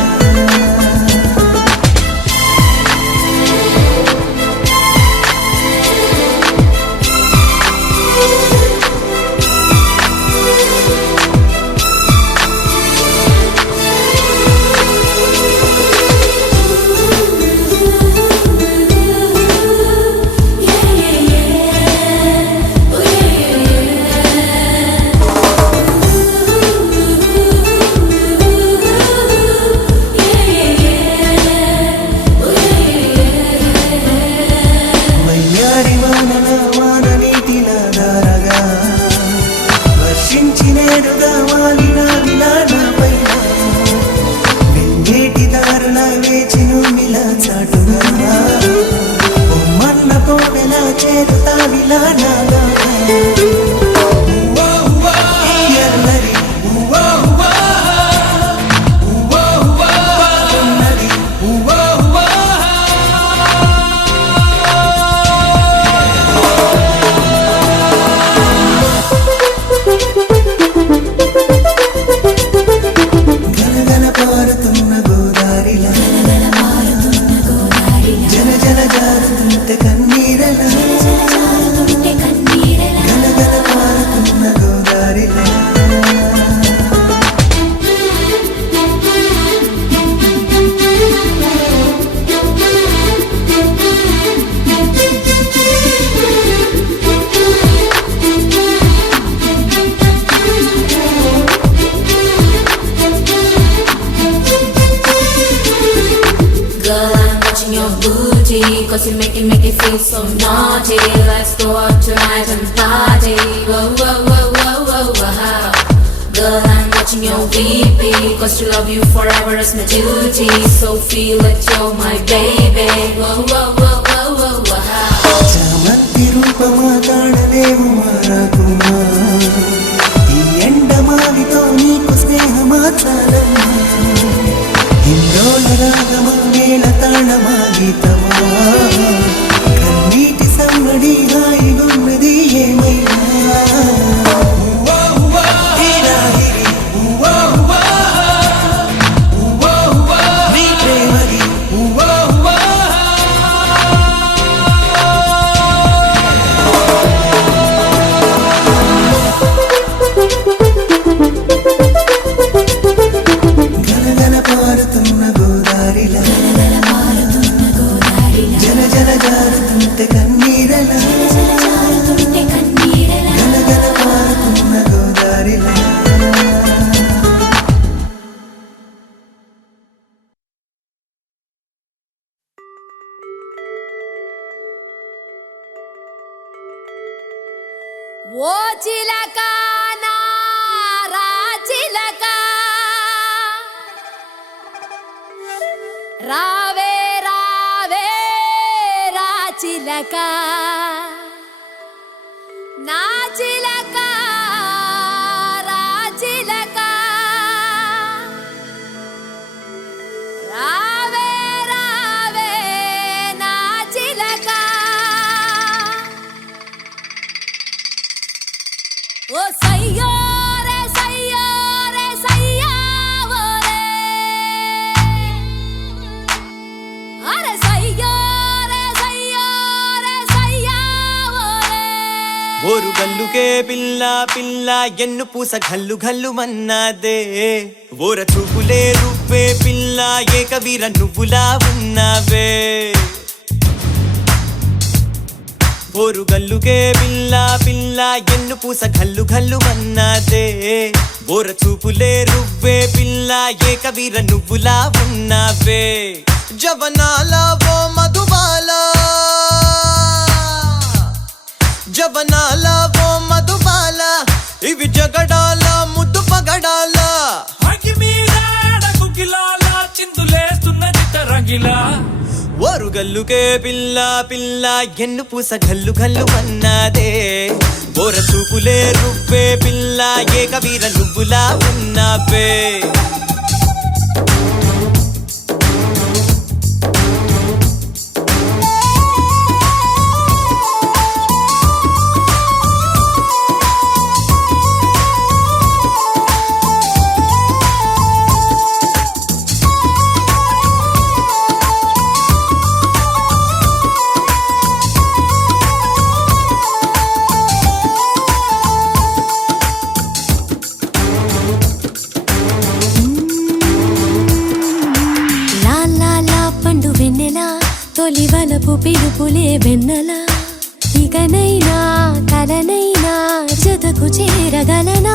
Cause you make it feel so naughty. Let's go out tonight and party. Whoa, whoa, whoa, whoa, whoa, whoa. Girl, I'm watching your VP. Cause to love you forever is my duty. So feel it, you're my baby. Whoa, whoa, whoa, whoa, whoa, whoa. చామంతి రూపమా కాడలేవు మారాకుమా ఈ ఎండమావితో నీకు స్నేహమా చాలమ్మా హిందోళ రాగమా మేళ తాళమా గీతమా కన్నీటి సమ్మడి హాయిగున్నది ఏమైనా నీ ప్రేమది గలగల పారుతున్న గోదారిలా జల జల జారుతుంటే కన్నీరలా గలగల పారుతున్న గోదారిలా ఓ చిలక నా రాచిలక రావే రావే రాచిలక నా చిలక రాచిలక రావే రావే నా చిలక ఓ సయ్యోరే సయ్యోరే సయ్యావోరే అరే సయ్యోరే సయ్యోరే సయ్యావోరే ఓరు గల్లుకే పిల్ల పిల్ల ఎన్ను పూస గల్లు గల్లు మన్నాదే ఓర చూపులే రూపే పిల్ల ఏకవీర నువ్వులా ఉన్నావే ఓరు గల్లుకే పిల్ల పిల్ల ఎన్ను పూస గల్లు గల్లు మన్నాదే ఓర చూపులే రువ్వే పిల్ల ఏకవీర నువ్వులా ఉన్నావే జవనాల ఓ మధుబాల జవనాల ఓ మధుబాల ఇవి జగడాల ముద్దు పగడాల ఓరు గల్లుకే పిల్ల పిల్ల ఎన్ను పూస గల్లు గల్లు అన్నాదే ఓర చూపులే రువ్వే పిల్ల ఏకవీర నువ్వులా ఉన్నావే వలపు పిలుపులే వెన్నెలా ఇకనైనా కలనైనా జతకు చేరగలనా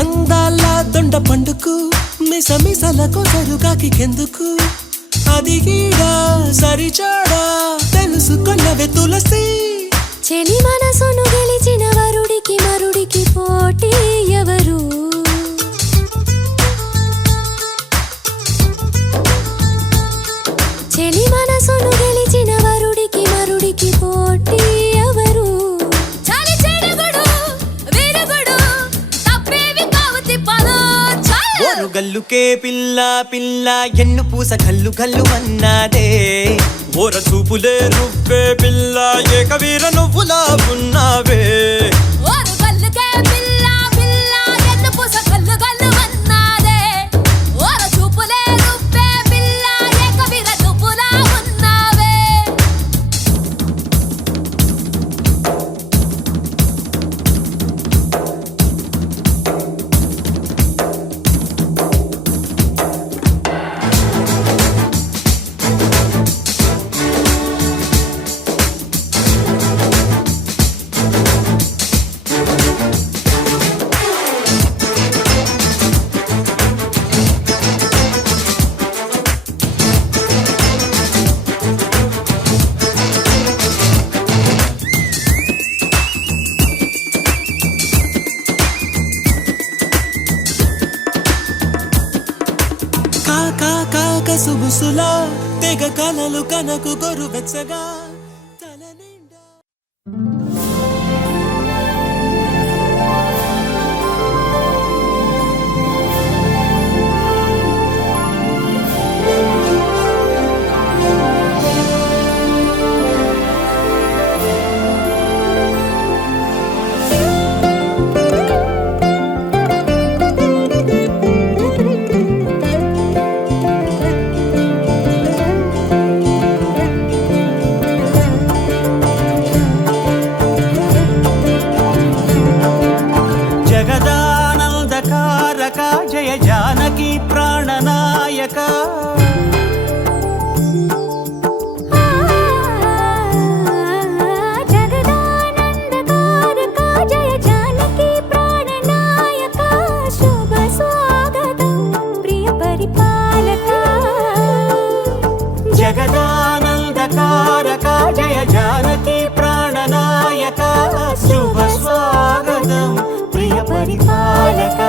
అందాల దొండ పండుకు మిసమిసలకు సరుగాకికెందుకు అది గీడా సరిచాడా తెలుసుకొన్నవే తులసి చెలి మనసును గెలిచిన వరుడికి మరుడికి పోటీ ఎవరు చెలి మనసును గెలిచిన వరుడికి మరుడికి పోటీ ఎవరు చాలి చెడుగుడు విరుగుడు తప్పేవి కావు తిప్పలు ఓరు గల్లుకే పిల్ల పిల్ల ఎన్ను పూస గల్లు గల్లు అన్నాదే ఓర చూపులే నువ్వే పిల్ల ఏకవీర నువ్వులా ఉన్నావే ఓరు గల్లుకే పిల్ల పిల్ల ఎన్ను పూస గల్లు గల్లు అన్నాదే ఓరు చూపులే నువ్వే పిల్ల ఏకవీర నువ్వులా ఉన్నావే కాకా కాక సుబుసులా తెగ కలలు కనకు గొరు వెచ్చగా తల నిండా జగదానందకారక జయ జానకి ప్రాణనాయక జగదానందకారక జయ జానకి ప్రాణనాయక శుభ స్వాగతం ప్రియ పరిపాలక జగదానందకారక జయ జానకి ప్రాణనాయక శుభ స్వాగతం ప్రియ పరిపాలక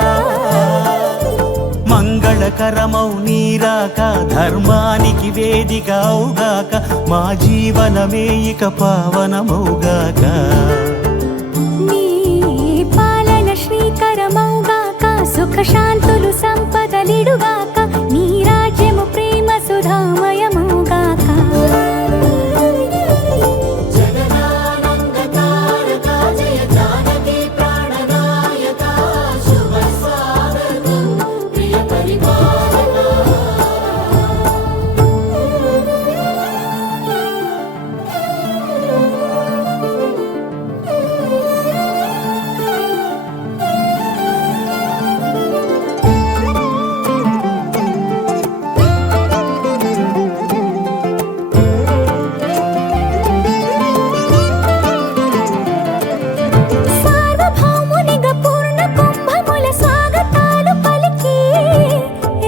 మంగళకరమౌ నీరాక ధర్మానికి వేదికవుగాక మా జీవనమే ఇక పావనమౌగాక నీ పాలన శ్రీకరమౌగాక సుఖ శాంతులు సంపదలిడుగాక నీ రాజ్యము ప్రేమ సుధామయమౌగాక సార్వభౌమునిగా పూర్ణ కుంభముల స్వాగతాలు పలికి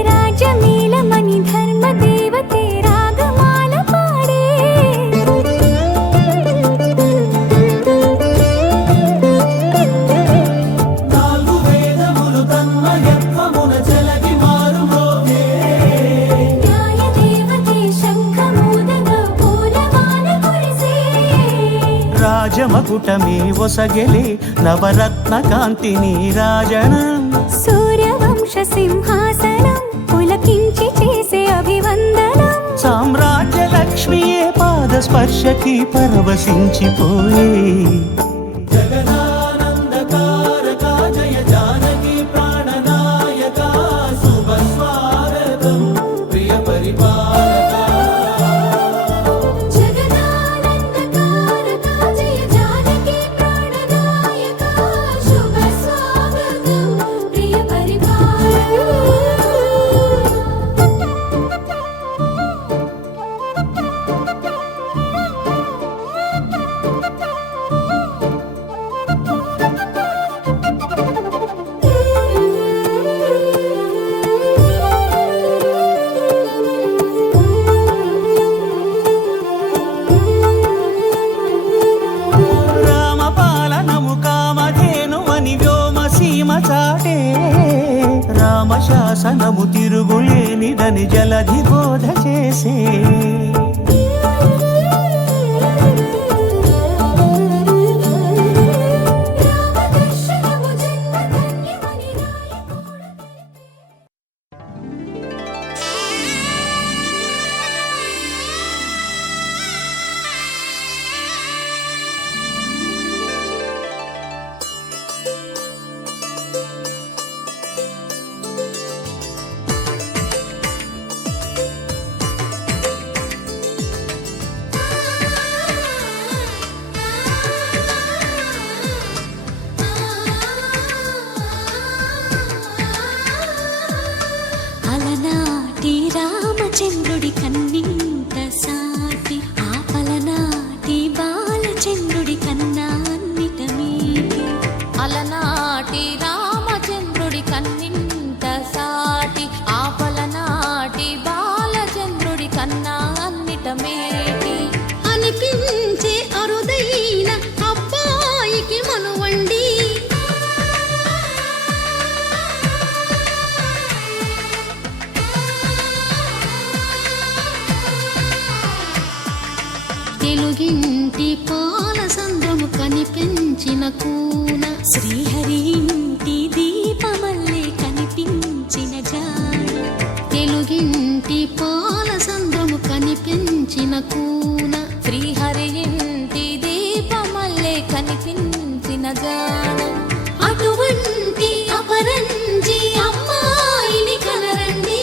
రాజమేళమణి ధర్మ దేవతే రాగమాల పాడే న్యాయ దేవతే శంఖమూదగా పూలమాల కురిసే రాజమకుటమే ఒసగెలి నవరత్న కాంతిని రాజనం సూర్యవంశ సింహాసనం పులకించి చేసే అభివందనం సామ్రాజ్య లక్ష్మియే పాద స్పర్శకి పరవశించిపోయే జగదానందకారక జయ జానకి ప్రాణనాయక శుభ స్వాగతం ప్రియ పరిపాలక శాసనము తిరుగులేనిదని జలధి బోధ చేసే రామదర్శనము జన్మధన్యమని రాయకూడ అలనాటి రామచంద్రుడి కన్నింత సాటి ఆపలనాటి బాలచంద్రుడి కన్నా అన్నిట మీటి అలనాటి రామచంద్రుడి కన్నింత సాటి ఆపలనాటి బాలచంద్రుడి కన్నా అన్నిట మేటి అనిపించే అరుదైన అబ్బాయికి మనువండి తెలుగింటి పాల సంద్రము కనిపించిన కూన శ్రీహరి ఇంటి దీపమల్లే కనిపించిన జాడ తెలుగింటి పాల సంద్రము కనిపించిన కూన శ్రీహరి ఇంటి దీపమల్లే కనిపించిన జాడ అటువంటి అపరంజి అమ్మాయిని కనరండి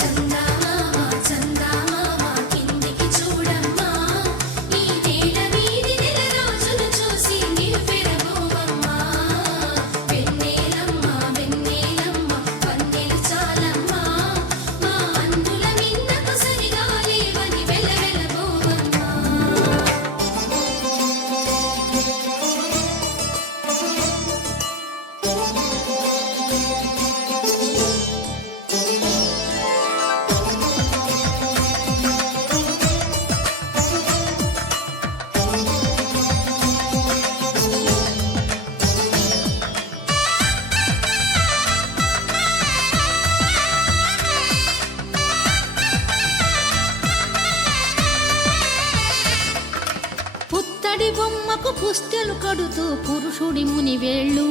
చందమామ చందమామ కిందికి చూడమ్మా ఈ నేల వీధి నెల రోజులు చూసి నివ్వెరబోవమ్మా వెన్నెలమ్మ వెన్నెలమ్మ పన్నెలు చాలమ్మా మా అందుల మిన్నకు సరిగా లేవని వెలవెలబోవమ్మా పుత్తడి బొమ్మకు పుస్తెలు కడుతూ పురుషుడి ముని వేళ్ళు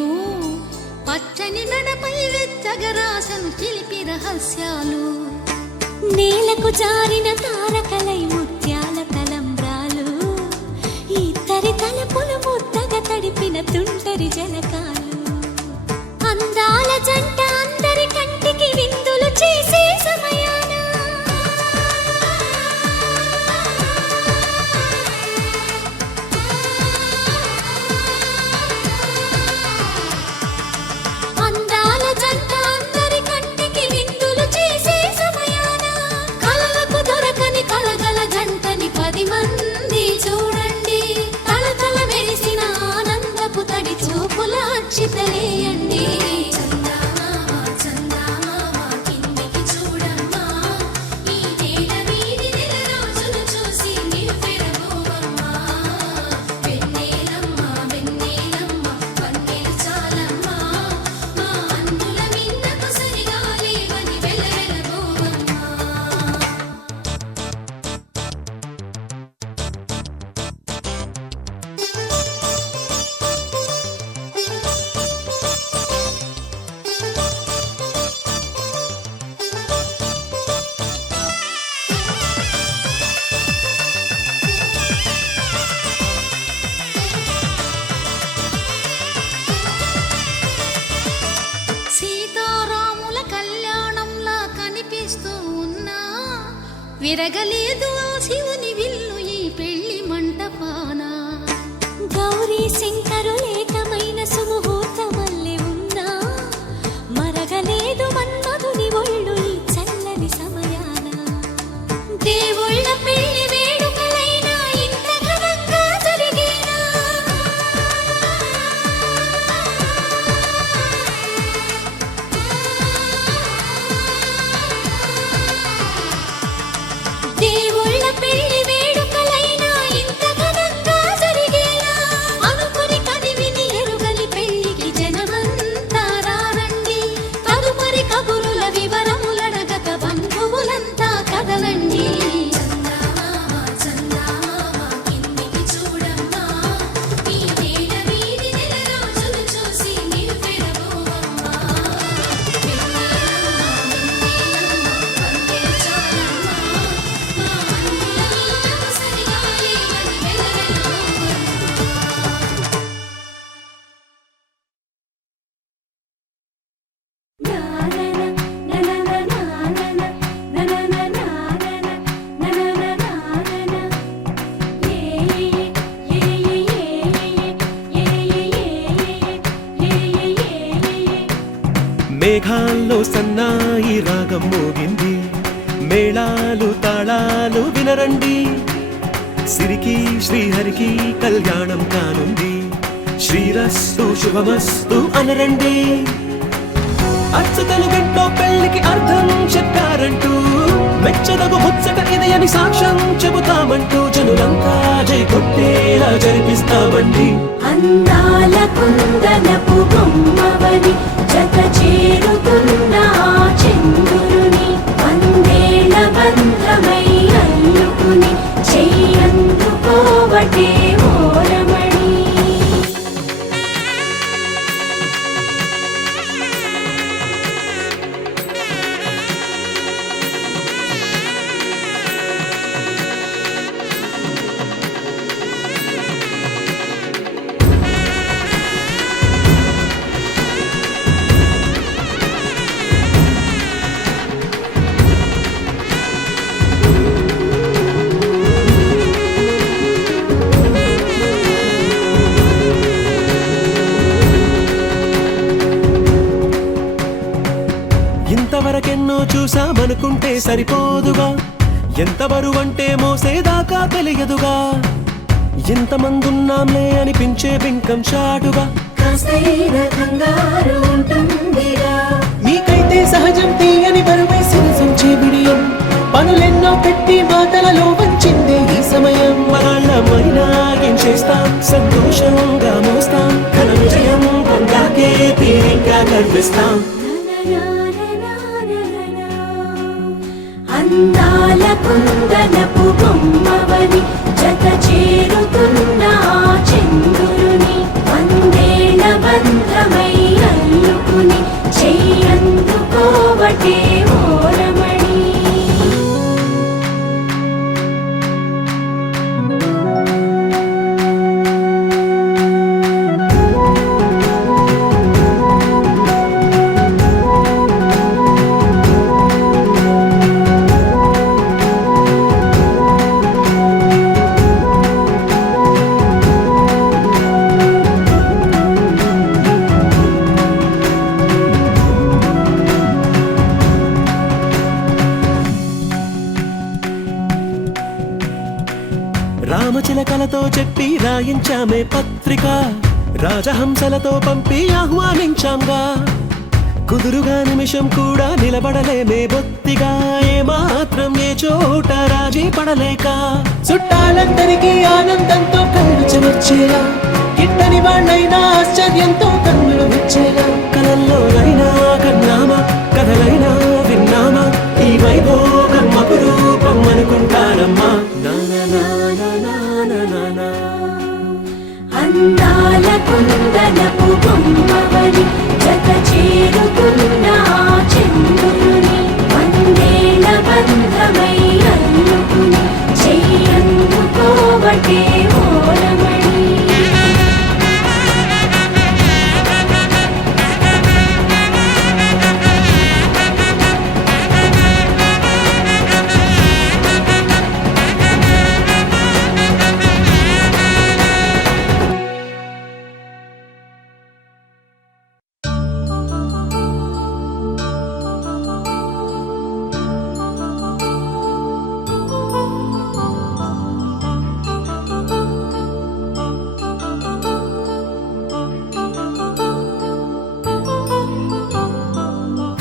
పచ్చని నడపై వెచ్చగరాసను చిలిపి రహస్యాలు నేలకు జారిన తారకలై ముత్యాల తలంబ్రాలు ఇద్దరి తలపులు ముద్దగా తడిపిన తుంటరి జలకాలు అందాల జంట అందరి కంటికి విందులు చేసే సమయాన అందాల జంట అందరి కంటికి విందులు చేసే సమయాన కలలకు దొరకని కలగల జంటని 10 మంది చూడండి తలతల మెరిసిన ఆనందపు తడి చూపుల అక్షితలేయండి చందమామ చందమామ కిందికి చూడమ్మా ఈ నేల వీధి నెల రోజులు చూసి నివ్వెరబోవమ్మా వెన్నెలమ్మ వెన్నెలమ్మ పన్నెలు చాలమ్మా మా అందుల మిన్నకు సరిగా లేవని వెలవెలబోవమ్మా సీతారాముల కళ్యాణంలా కనిపిస్తూ ఉన్నా విరగలేదు ఆ శివుని విల్లు ఈ పెళ్లి మంటపాన గౌరీ శంకరులేకమైన సుముహూర్తమల్లె ఉన్నా మరగలేదు మన్మధుని ఒళ్ళు ఈ చల్లని సమయాన దేవుళ్ళ పెళ్లి వేడుకలైనా ఇంత ఘనంగా జరిగేనా దేవుళ్ళ మేఘాల్లో సన్నాయి రాగం మోగింది, మేళాలు తాళాలు వినరండి, సిరికి శ్రీహరికి కళ్యాణం కానుంది, శ్రీరస్తు శుభమస్తు అనరండి. అచ్చతలు గంటో పెళ్లికి అర్థం చెప్పారంటూ, మెచ్చదగు ముచ్చట ఇది అని సాక్ష్యం చెబుతామంటూ, జనులంతా జై కొట్టేలా జరిపిస్తామండి. అందాల కుందనపు బొమ్మవని జత చేరుతున్న చంద్రుని, వందేళ్ల బంధమై అల్లుకుని చెయ్యందుకోవటే ఓరమణి. ఇంతవరకెన్నో చూసామనుకుంటే సరిపోదుగా, ఎంత బరువంటే మోసేదాకా తెలియదుగా, ఇంతమందున్నాంలే అనిపించే బింకం చాటుగా, కాస్తైన కంగారు ఉంటుందిగా, మీకైతే సహజం తీయని బరువై సిరసించే బిడియం, పనులెన్నో పెట్టి మాటలలో వంచిందే ఈ సమయం. వాళ్ళమైనా ఏం చేస్తాం, సంతోషంగా మోస్తాం, ఘన విజయం పొందాకే తీరిగ్గా గర్విస్తాం. అందాల కుందనపు బొమ్మవని జత చేరుతున్న చంద్రుని, వందేళ్ల బంధమై అల్లుకుని చెయ్యందుకోవటే ఓరమణి. రామచిలకలతో చెప్పి రాయించామే పత్రిక, రాజహంసలతో పంపి ఆహ్వానించాంగా, కుదురుగా నిమిషం కూడా నిలబడలేమే బొత్తిగా, ఏమాత్రం ఏ చోట రాజీ పడలేక, చుట్టాలందరికీ ఆనందంతో కళ్ళు చెమర్చేలా, గిట్టని వాళ్ళైనా ఆశ్చర్యంతో కన్నులు విచ్చేలా, కలల్లోనైనా కన్నామా, కథలైనా విన్నామా, ఈ వైభోగం అపురూపం అనుకుంటానమ్మా. అందాల కుందనపు బొమ్మవని జత చేరుతున్న చంద్రుని, వందేళ్ల బంధమై అల్లుకుని చెయ్యందుకోవటే ఓరమణి.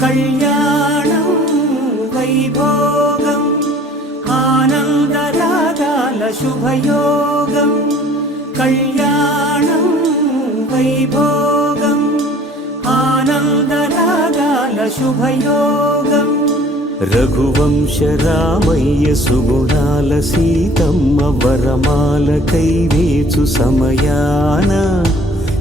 కళ్యాణం వైభోగం ఆనందరాగాల శుభయోగం, కళ్యాణం వైభోగం ఆనందరాగాల శుభయోగం. రఘువంశ రామయ్య సుగుణాల సీతమ్మ వరమాల కైవేచు సమయాన,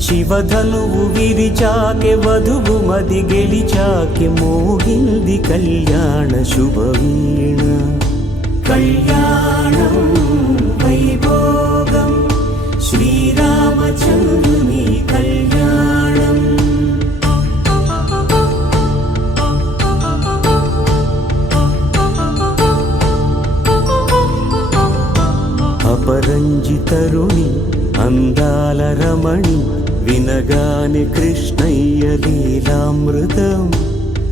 శివధనువు విరిచాకె వధువు మది గెలిచాకె మోగింది కళ్యాణ శుభవీణ. కళ్యాణం వైభోగం శ్రీరామచంద్రుని కళ్యాణం. అపరంజి తరుణి అందాల రమణి వినగా తానే కృష్ణయ్య లీలామృతం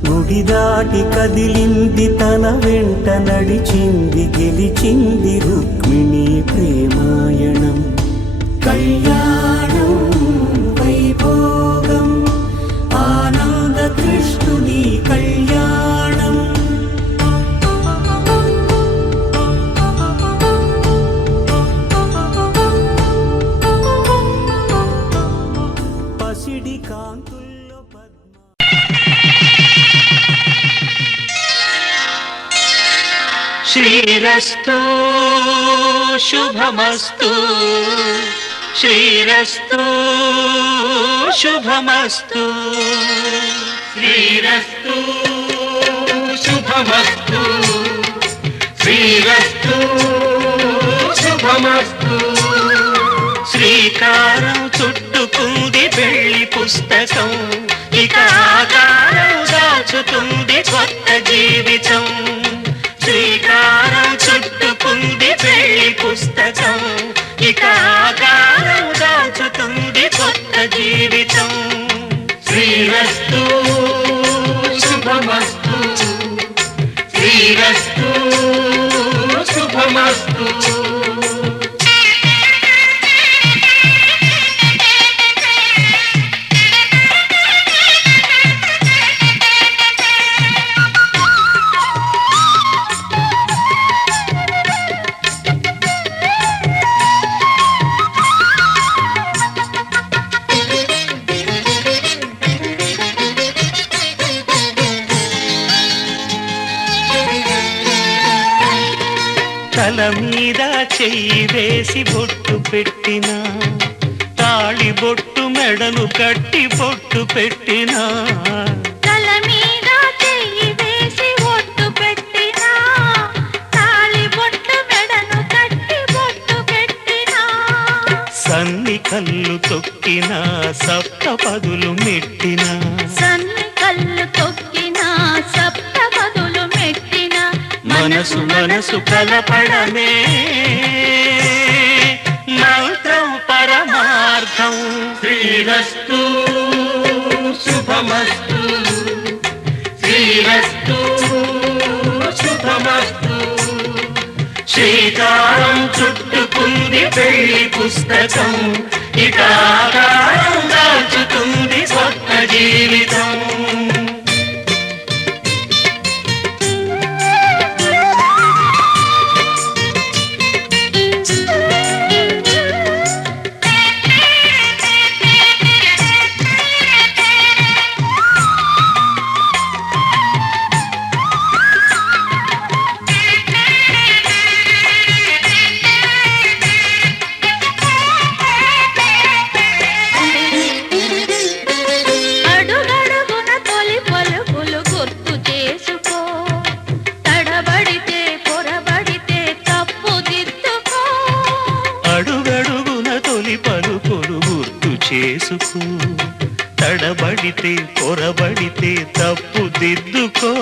గుడి దాటి కదిలింది తన వెంట నడిచింది గెలిచింది రుక్మిణి ప్రేమాయణం కళ్యాణం వైభోగం ఆనంద కృష్ణుని కళ్యాణం పసిడి కాంతుల్లో పద్మ శ్రీరస్తు శుభమస్తు శ్రీరస్తు శుభమస్తు శ్రీరస్తు శుభమస్తు శ్రీరస్తు శుభమస్తు శ్రీకారం చుట్టుకుంది పెళ్లి పుస్తకం ఇక ఆకారం దాచుతుంది కొత్త జీవితం శ్రీకారం చుట్టుకుంది పెళ్లి పుస్తకం ఇక ఆకారం దాచుతుంది కొత్త జీవితం శ్రీరస్తు శుభమస్తు శ్రీరస్తు శుభమస్తు తల మీద చెయ్యి వేసి బొట్టు పెట్టినా తాళి బొట్టు మెడను కట్టి బొట్టు పెట్టినా తల మీద చెయ్యి వేసి బొట్టు పెట్టినా తాళి బొట్టు మెడను కట్టి బొట్టు పెట్టినా సన్ని కళ్ళు తొక్కినా సప్త పదులు మెట్టినా సన్ని కళ్ళు తొక్కినా సప్త పదులు మెట్టినా మనసు మనసు కలపడమే మంత్రం పరమార్థం శ్రీరస్తు శుభమస్తు శ్రీరస్తు శుభమస్తు శ్రీకారం చుట్టుకుంది పెళ్లి పుస్తకం ఇక ఆకారం దాచుతుంది కొత్త జీవితం అడుగడుగున తొలి పలుకులు గుర్తు చేసుకో తడబడితే పొరబడితే తప్పు దిద్దుకో అడుగడుగున తొలి పలుకులు గుర్తు చేసుకో తడబడితే పొరబడితే తప్పు దిద్దుకో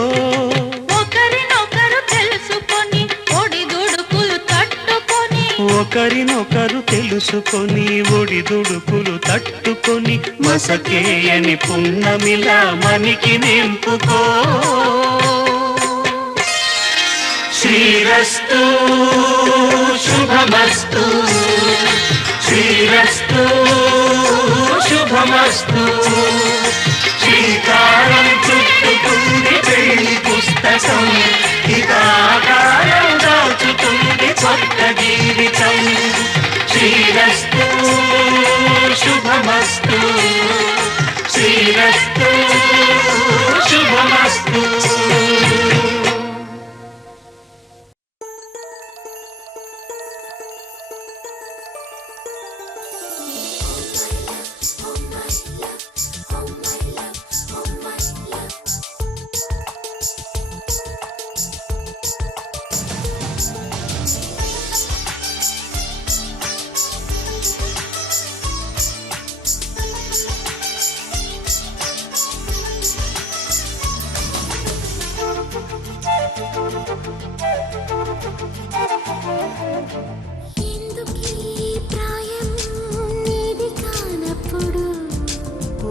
ఒకరినొకరు తెలుసుకొని ఒడిదుడుకులు తట్టుకొని ఒకరినొకరు తెలుసుకొని ఒడిదుడుకులు తట్టుకొని మసకేయని పున్నమిలా మనికి నింపుకో శ్రీరస్తు శుభమస్తు శ్రీరస్తు శుభమస్తు శ్రీకారం చుట్టుకుంది పెళ్లి పుస్తకం ఇక ఆకారం దాచుతుంది కొత్త జీవితం శ్రీరస్తు శుభమస్తు శ్రీరస్తు శుభమస్తు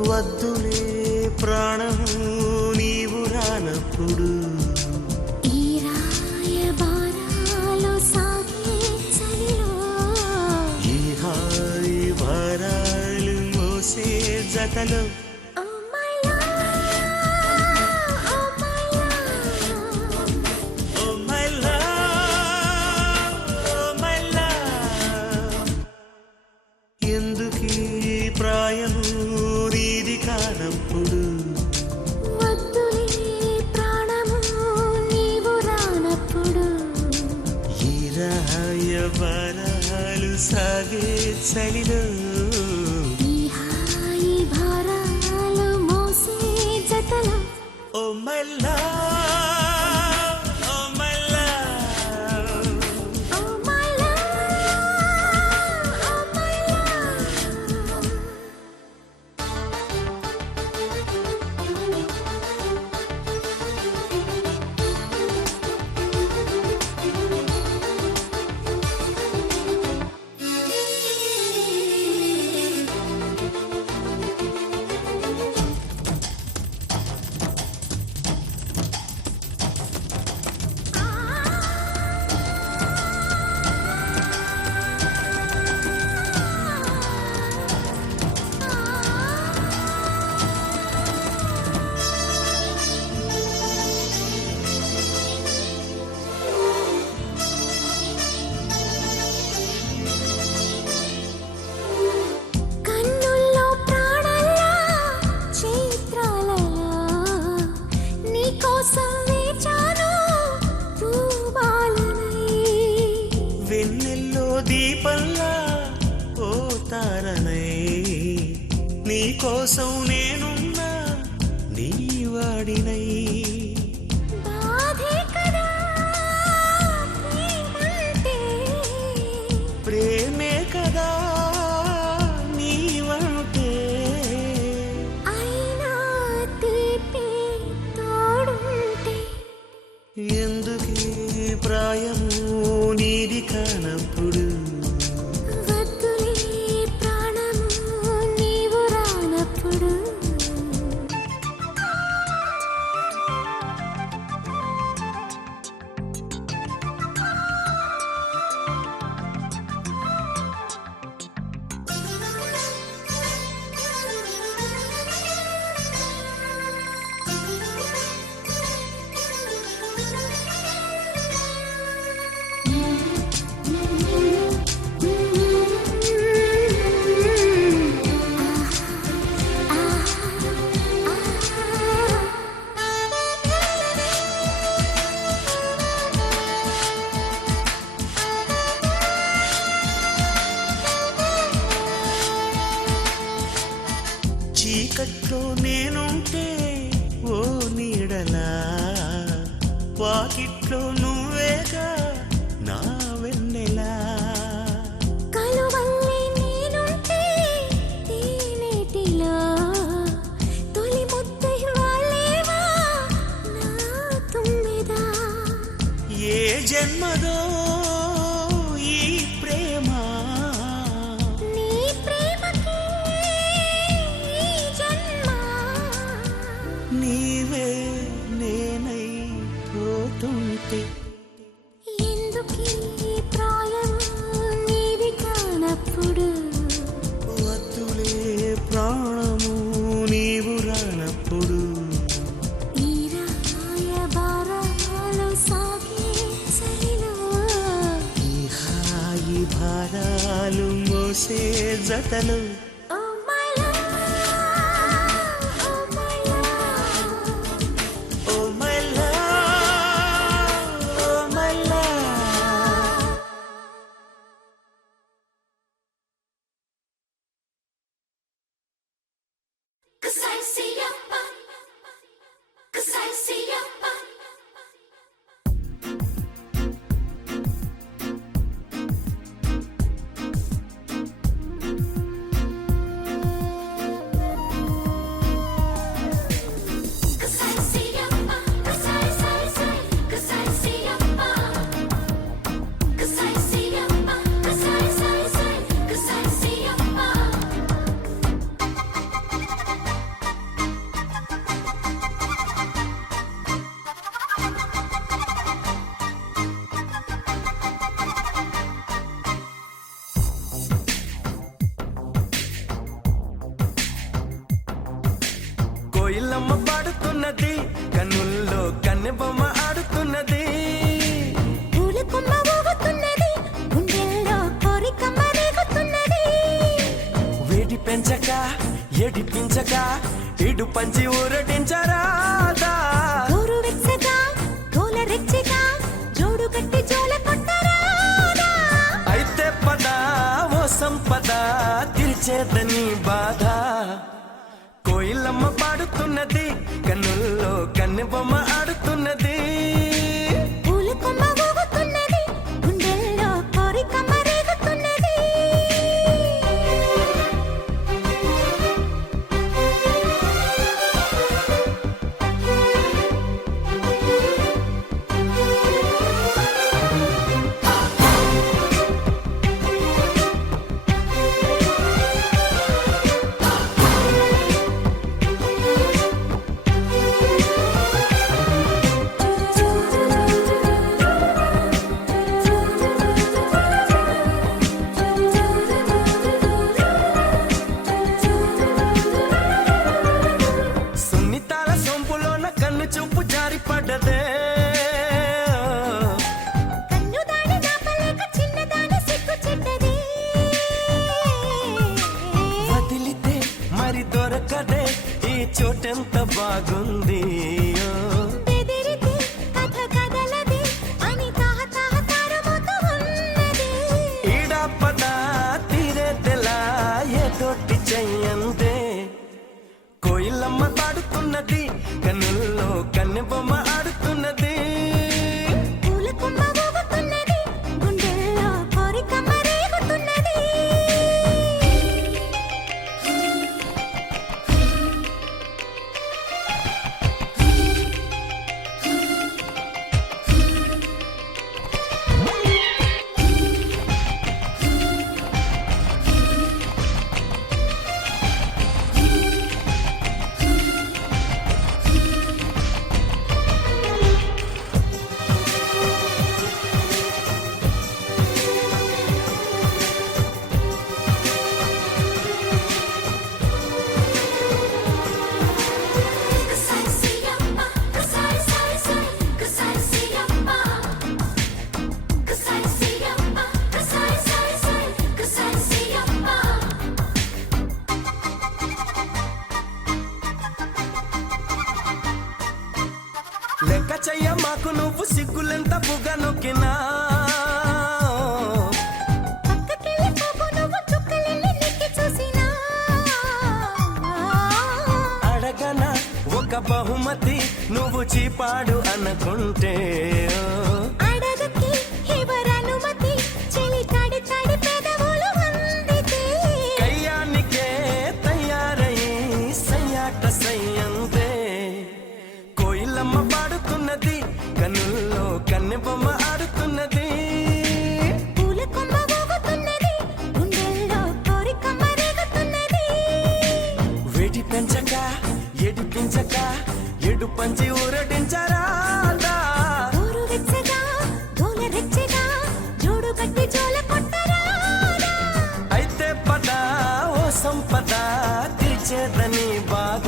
వద్దులే ప్రాణము నీవు రానప్పుడు ఈ రాయబారాలు సాగే చలిలో ఈ హాయి భారాలు మోసే జతలో Oh my love, oh my love. Oh my love, oh my love. ఎందుకీ ప్రాయము నీది కానప్పుడు వద్దులే ప్రాణము నీవు రానప్పుడు ఈ రాయబారాలు సాగే చలిలో ఈ హాయి భారాలు మోసే జతలో Oh my love, oh my love. Oh my love, oh my love. కన్నుల్లో ప్రాణల్లా చైత్రాలలా నీకోసం వేచాను పూబాలనై వెన్నెల్లో దీపంలా ఓ తారనై నీ కోసం నేనున్నా నీ వాడినై బాధే కదా ప్రేమంటే ప్రేమే కదా నీవంటే అయినా తీపి తోడుంటే ఎందుకీ ప్రాయము నీది కానప్పుడు వద్దులే ప్రాణము నీవు రానప్పుడు చీకట్లో నేనుంటే ఓ నీడలా వాకిట్లో నువ్వేగా నా వెన్నెలా కలువల్లే నేనుంటే తేనెటిలా తొలి ముద్దై వాళ్ళేవా నా తుమ్మెదా ఏ జన్మదో ఈ ప్రేమ నీ ప్రేమకి ఈ జన్మ నీవే నేనై పోతుంటే ఎందుకీ ప్రాయం నీది కానప్పుడు వద్దులే ప్రాణము నీవు రానప్పుడు ఈ రాయబారాలు సాగే చలిలో ఈ హాయి భారాలు మోసే జతలు Oh my love, oh my love. Oh my love, oh my love. 'Cause I see your body. 'Cause I see your body. కోయిలమ్మ పాడుతున్నది కన్నుల్లో కన్నెబొమ్మ ఆడుతున్నది పూల కొమ్మ ఊగుతున్నది గుండెల్లో కోరికమ్మ రేగుతున్నది వేడి పెంచక ఏడిపించక ఇడు పంచి ఊరటించరాదా గోరు వెచ్చగా గోల రెచ్చగా జోడు కట్టి జోల కొట్టరాదా అయితే పద ఓ సంపద తీర్చేదని బాధ కోయిలమ్మ పాడుతున్నది కన్నుల్లో కన్నెబొమ్మ ఆడుతున్నది పూల కొమ్మ ఊగుతున్నది గుండెల్లో కోరికమ్మ రేగుతున్నది సున్నితాల సొంపులోన కన్ను చూపు జారి పడ్డదే కన్ను దాని దాపలేక చిన్నదాని సిగ్గు చెడ్డది వదిలితే మరి దొరకదే ఈ చోటెంత బాగుంది బెదిరితే కథ కదలది అని తాహతాహతారమోతూ ఉన్నది ఈడా పద తీరేదెలా ఏ తోటి చెయ్యందే కోయిలమ్మ పాడుతున్నది కన్నుల్లో కన్నెబొమ్మ ఆడుతున్నది పూల కొమ్మ ఊగుతున్నది గుండెల్లో కోరికమ్మ రేగుతున్నది లెక్క చెయ్య మాకు నువ్వు సిగ్గులెంత బుగ్గ నొక్కినా పక్కకెళ్ళి పోపు నువ్వు చుక్కలెళ్ళి నెక్కి చూసినా అడగన ఒక బహుమతి నువ్వు చీపాడు అనుకుంటే అడగకి ఎవరనుమతి చెలి తడి తడి పెదవులు వందితే కయ్యానికే తయారయి సయ్యాట సయ్యందే కోయిలమ్మ పాడుతున్నది కన్నుల్లో కన్నెబొమ్మ ఆడుతున్నది పూల కొమ్మ ఊగుతున్నది గుండెల్లో కోరికమ్మ రేగుతున్నది వేడి పెంచక ఏడిపించక ఎడు పంచి ఊరటించరాదా గోరు వెచ్చగా గోల రెచ్చగా జోడు కట్టి జోల కొట్టరాదా అయితే పద ఓ సంపద తీర్చేదని బాధ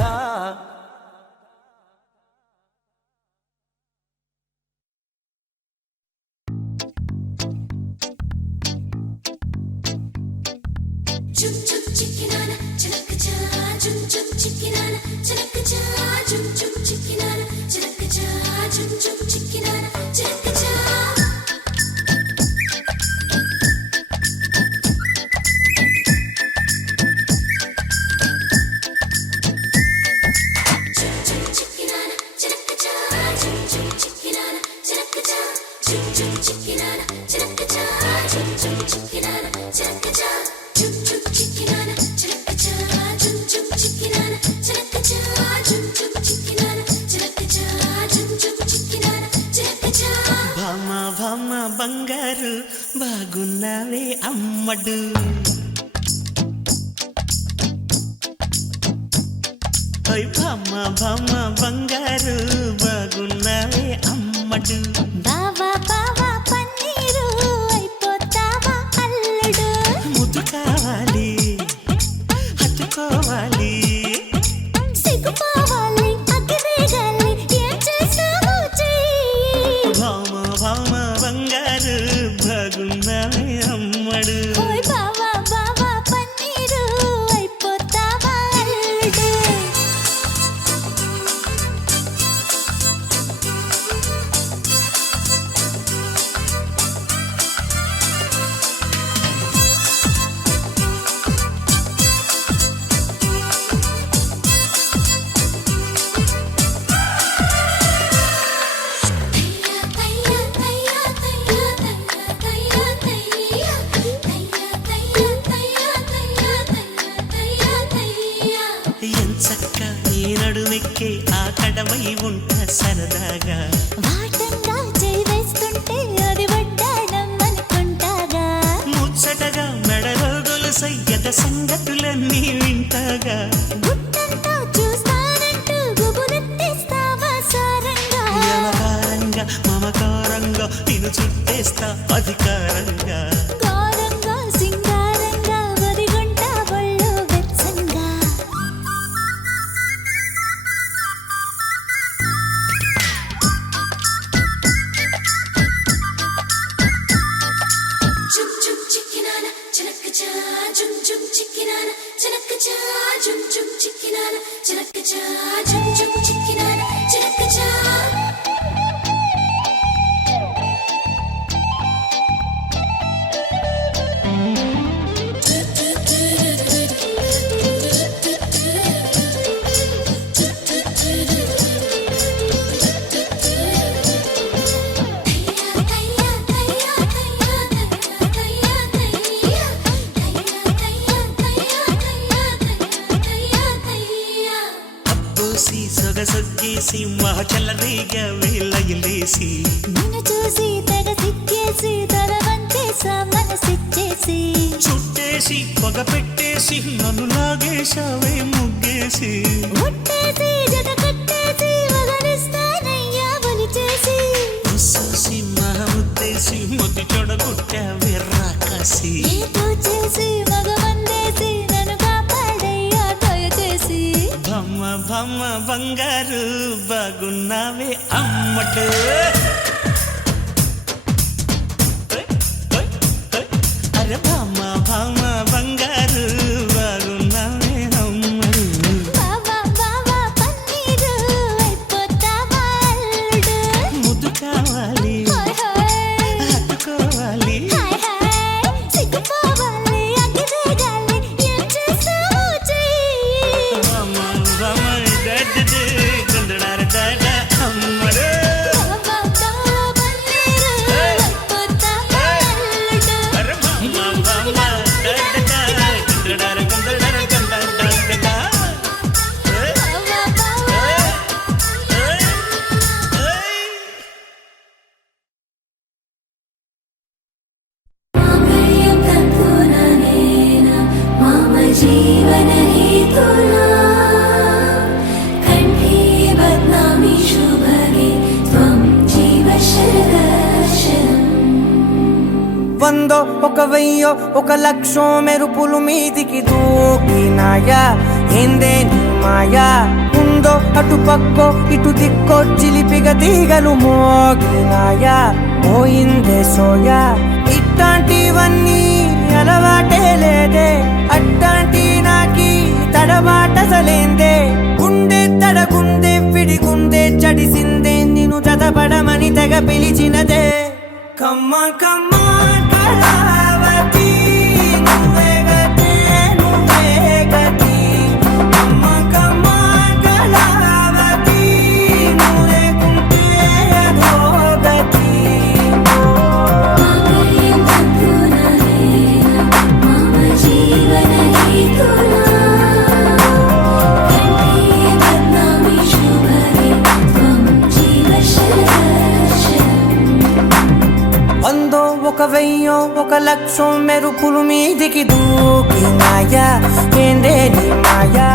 Chum chum chickinana, chilakacha, chum chum chickinana, chilakacha, chum chum chickinana, chilakacha, chum chum chickinana, chilakacha. Chum chum chickinana, chilakacha, chum chum chickinana, chilakacha, chum chum chickinana, chilakacha, chum chum chickinana, chilakacha. Chum chum chickinana, chilakacha, chum chum chickinana, chilakacha, chum chum chickinana, chilakacha, chum chum chickinana, chilakacha. భామ భామ బంగారు బాగున్నావే అమ్మడు ఓయ్ భామ భామ బంగారు బాగున్నావే అమ్మడు బావా బావా పన్నీరు అయిపోతావా అల్లుడు ముద్దు కావాలి హత్తుకోవాలి సిగ్గుపోవాలి నీ నడుమెక్కే ఆ కడమై ఉంట సరదాగా వాటంగా చేయి వేస్తుంటే అది వడ్డాణం అనుకుంటాగా ముచ్చటగా మెడలో గొలుసయ్యద సంగతులన్నీ వింటాగా గుట్టంతా చూస్తానంటూ గుబులెత్తేస్తావా సారంగా యమకారంగా మమకారంగా నిన్ను చుట్టేస్తా అధికారంగా గారంగా సింగారంగా వదిగొంటా ఒళ్ళు వెచ్చంగా Jum jum chickinana, chinakacha, jum jum chickinana, chinakacha, jum jum chickinana, chinakacha, jum jum chickinana, chinakacha. అబ్బోసి సొగసొగ్గేసి మహచల్లరీగా వేలయలేసి నిన్ను చూసి తెగ సిక్కేసి తల వంచేసా మనసిచ్చేసి చుట్టేసి పొగ పెట్టేసి నన్ను లాగేశావే ముగ్గేసి ముట్టేసి జత కట్టేసి వగరిస్తానయ్యా ఒలిచేసి ఉస్సూసి మహముద్దేసి మొత్తి చెడగొట్టావే రాకాసి ఏదో చేసి మగమందేసి నన్ను కాపాడయ్యా దయచేసి బమ్మ బమ్మ బంగారు బాగున్నావే అమ్మడు అరే బమ్మ బమ్మ బంగారు బాగున్నావే అమ్మడు బావా బావా పన్నీరు అయిపోతావా అల్లుడు ముద్దు కావాలి హాయ్ హాయ్ హత్తుకోవాలి హాయ్ హాయ్ సిగ్గుపోవాలి అగ్గిదేగాలి ఏం చేస్తావో చెయ్యి బమ్మ బమ్మ దడ్డడు గుండడార దడ అమ్మడు బావా బావా పన్నీరు అయిపోతావా అల్లుడు అరే బమ్మ బమ్మ దడ్డడ గుండడార గుండడార గుండడార బావా బావా मांगल्यं तत्पुराणेन मम जीवनहेतुना कण्ठे बध्नामि शुभगे त्वं जीव शरदर्शनम् వందో ఒక వెయ్యో ఒక లక్షో మెరుపులు మీదికి దూకినాయా ఏందే నీ మాయా ఉందో అటు పక్కో ఇటు దిక్కో చిలిపిగ తీగలు మోగినాయా పోయిందే సోయా ఇట్లాంటివన్నీ అలవాటే లేదే అట్లాంటి నాకి తడబాటసలేందే గుండె తడగుండే విడిగుండే చడిసిందే నిన్ను చదపడమని తెగ పిలిచినదే కమ్మ కమ్మ కళావతి నువ్వే గతి నువ్వే గతి కమ్మ కమ్మ కళావతి నువ్వు లేకుంటే అదో గతి मांगल्यं तत्पुराणेन मम जीवनहेतुना कण्ठे बध्नामि शुभगे त्वं जीव शरदर्शनम् వందో ఒక వెయ్యో ఒక లక్షో మెరుపులు మీదికి దూకినాయా ఏందే నీ మాయా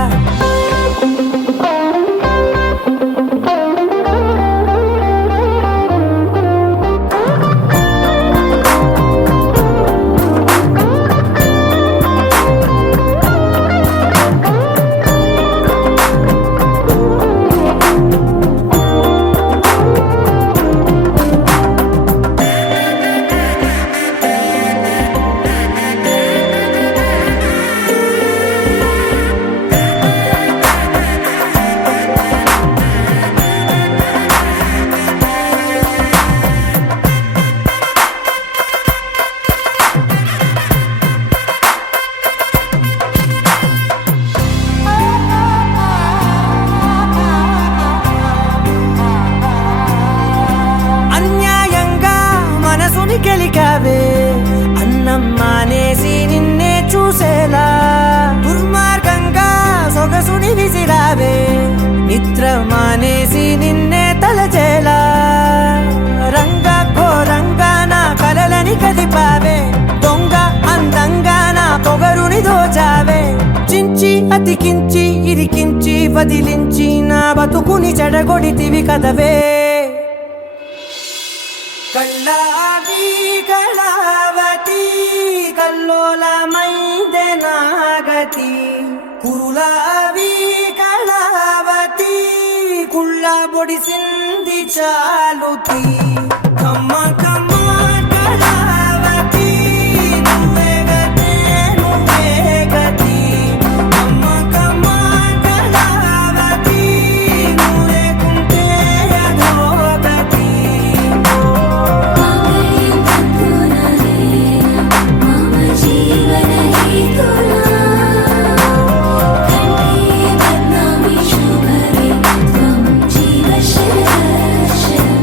నిద్ర మానేసి నిన్నే తలచేలా రంగా ఘోరంగా నా కలలని కదిపావే దొంగ అందంగా నా పొగరుని దోచావే చించి అతికించి ఇరికించి వదిలించి నా బతుకుని చెడగొడితివి కదవే కళ్ళావి కళావతి కల్లోలమైందే నాగతి కురులావి కళావతి కుళ్ళ బొడిసింది చాలుతి కమ్మ కమ్మ కళావతి నువ్వే గతే నువ్వే గతి కమ్మ కమ్మ కళావతి నువ్వే కుంటే అధోగతి मम जीवन हेतुना कंठे बध्नामि शुभगे त्वं जीव शरशम्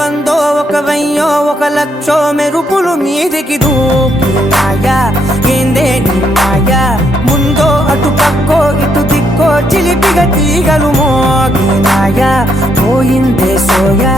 వందో ఒక వెయ్యో ఒక లక్షో మెరుపులు మీదికి దూకినాయా ఏందే నీ మాయా ముందో అటు పక్కో ఇటు దిక్కో చిలిపిగా తీగలు మోగినాయా పోయిందే సోయా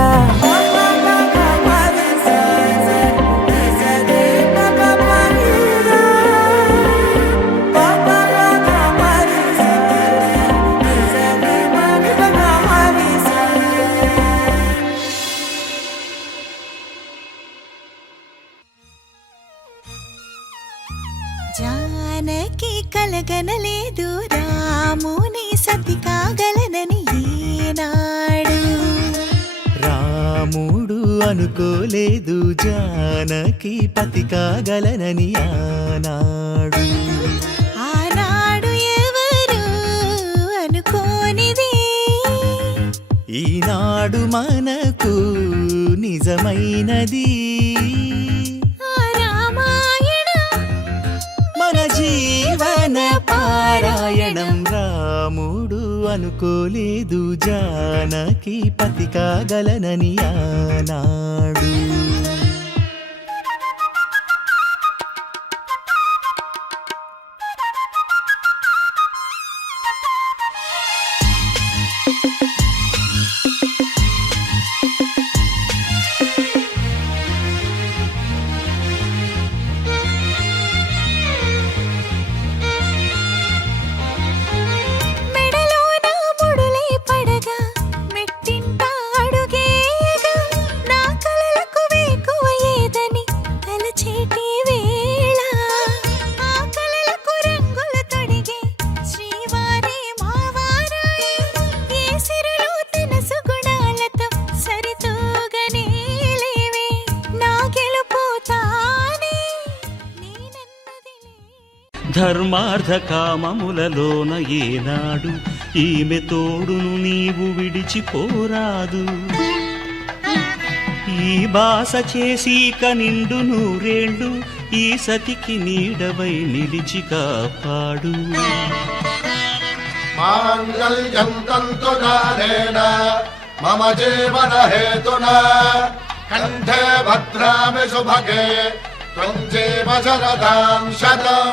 జానకి కలగనలేదు రాముని సతి కాగలనని ఈనాడు రాముడు అనుకోలేదు జానకి పతి కాగలనని ఆనాడు ఆనాడు ఎవరు అనుకోనిది ఈనాడు మనకు నిజమైనది ఆ రామాయణం మన జీవన పారాయణం రాముడు అనుకోలేదు జానకి పతి కాగలనని ఆనాడు మెడలో నా ముడులే పడగా మెట్టింట అడుగేయగా నా కలలకు వేకువ ఏదని తలచేటి వేళ ఆ కలలకు రంగులు తొడిగే శ్రీవారి మావారాయే ఏ సిరులు తన సుగుణాలతో సరితూగనే లేవే నా గెలుపు తానే నేనన్నది ధర్మార్థ కామములలోన ఏనాడు ఈమె తోడును నీవు విడిచిపోరాదు ఈ బాస చేసి కనిండు నూరేళ్ళు ఈ సతికి నీడవై నిలిచి కాపాడు మాంగళ్యం తంతునానేన మమ జీవన హేతునా కంఠే భద్రామి శుభగే త్వం జీవ శరదాం శతం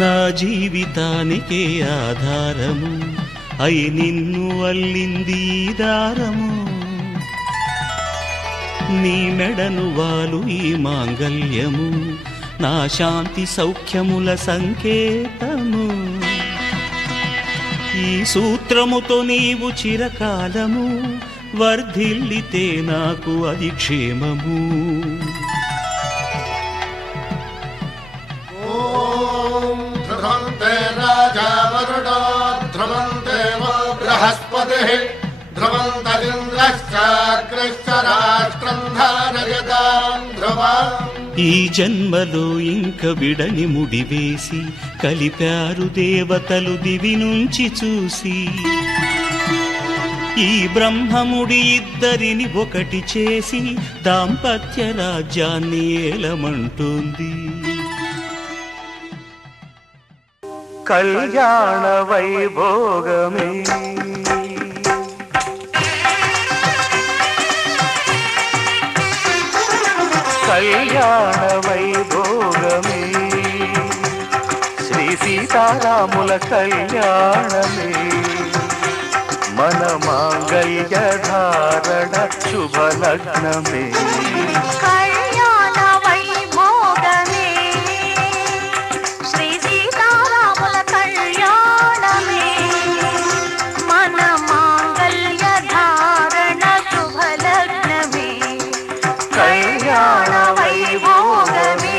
నా జీవితానికే ఆధారము అయి నిన్ను అల్లింది ఈ దారము నీ మెడను వాలు ఈ మాంగల్యము నా శాంతి సౌఖ్యముల సంకేతము ఈ సూత్రముతో నీవు చిరకాలము వర్ధిల్లితే నాకు అది క్షేమము ఓం ధ్రువంతే రాజా వరుణో ధ్రువంతే వో బృహస్పతిః ధ్రువంతరింద్రశ్చాగ్రశ్చ రాష్ట్రం ధారయతాం ధ్రువం ఈ జన్మలో ఇంక విడని ముడివేసి కలిపారు దేవతలు దివి నుంచి చూసి ఈ బ్రహ్మముడి ఇద్దరిని ఒకటి చేసి దాంపత్య రాజ్యాన్ని ఏలమంటుంది కళ్యాణ వైభోగమే కళ్యాణ వైభోగమే శ్రీ సీతారాముల కళ్యాణమే మన మాంగళ్య ధారణ శుభలగ్నమే కళ్యాణ వైభోగమే శ్రీ సీతారాముల కళ్యాణమే మన మాంగళ్య ధారణ శుభలగ్నమే కళ్యాణ వైభోగమే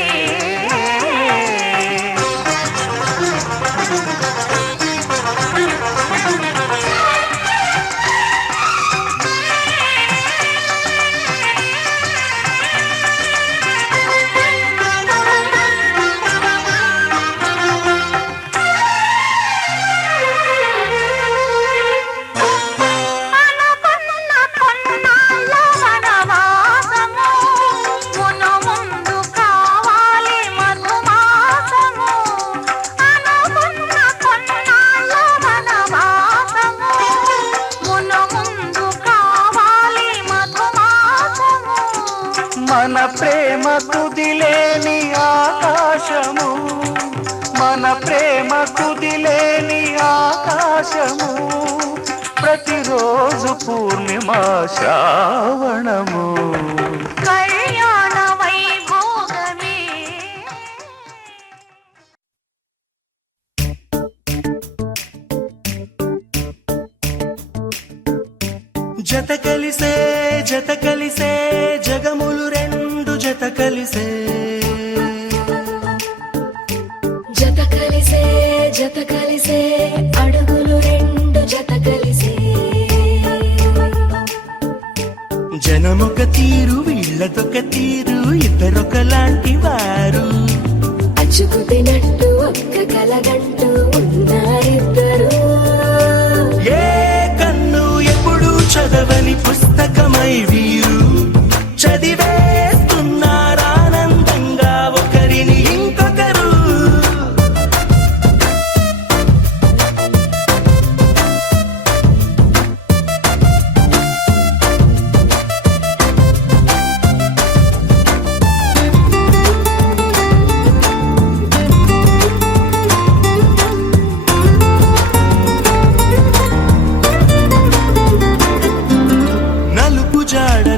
మన ప్రేమ కుదిలేని ఆకాశము మన ప్రేమ కుదిలేని ఆకాశము ప్రతిరోజు పూర్ణిమ శ్రావణము కళ్యాణ వైభోగమే జత కలిసే జగములు రెండు జత కలిసే జత కలిసే అడుగులు రెండు జత కలిసే జనమొక తీరు వీళ్ళదొక తీరు ఇద్దరొకలాంటి వారు అచ్చుకు తినట్టు ఒక్క కలగంటూ ఉన్నారిద్దరు ఏ కన్ను ఎప్పుడు చదవని పుస్తకమై వీరు చదివేస్తున్నారానందంగా ఒకరిని ఇంకొకరు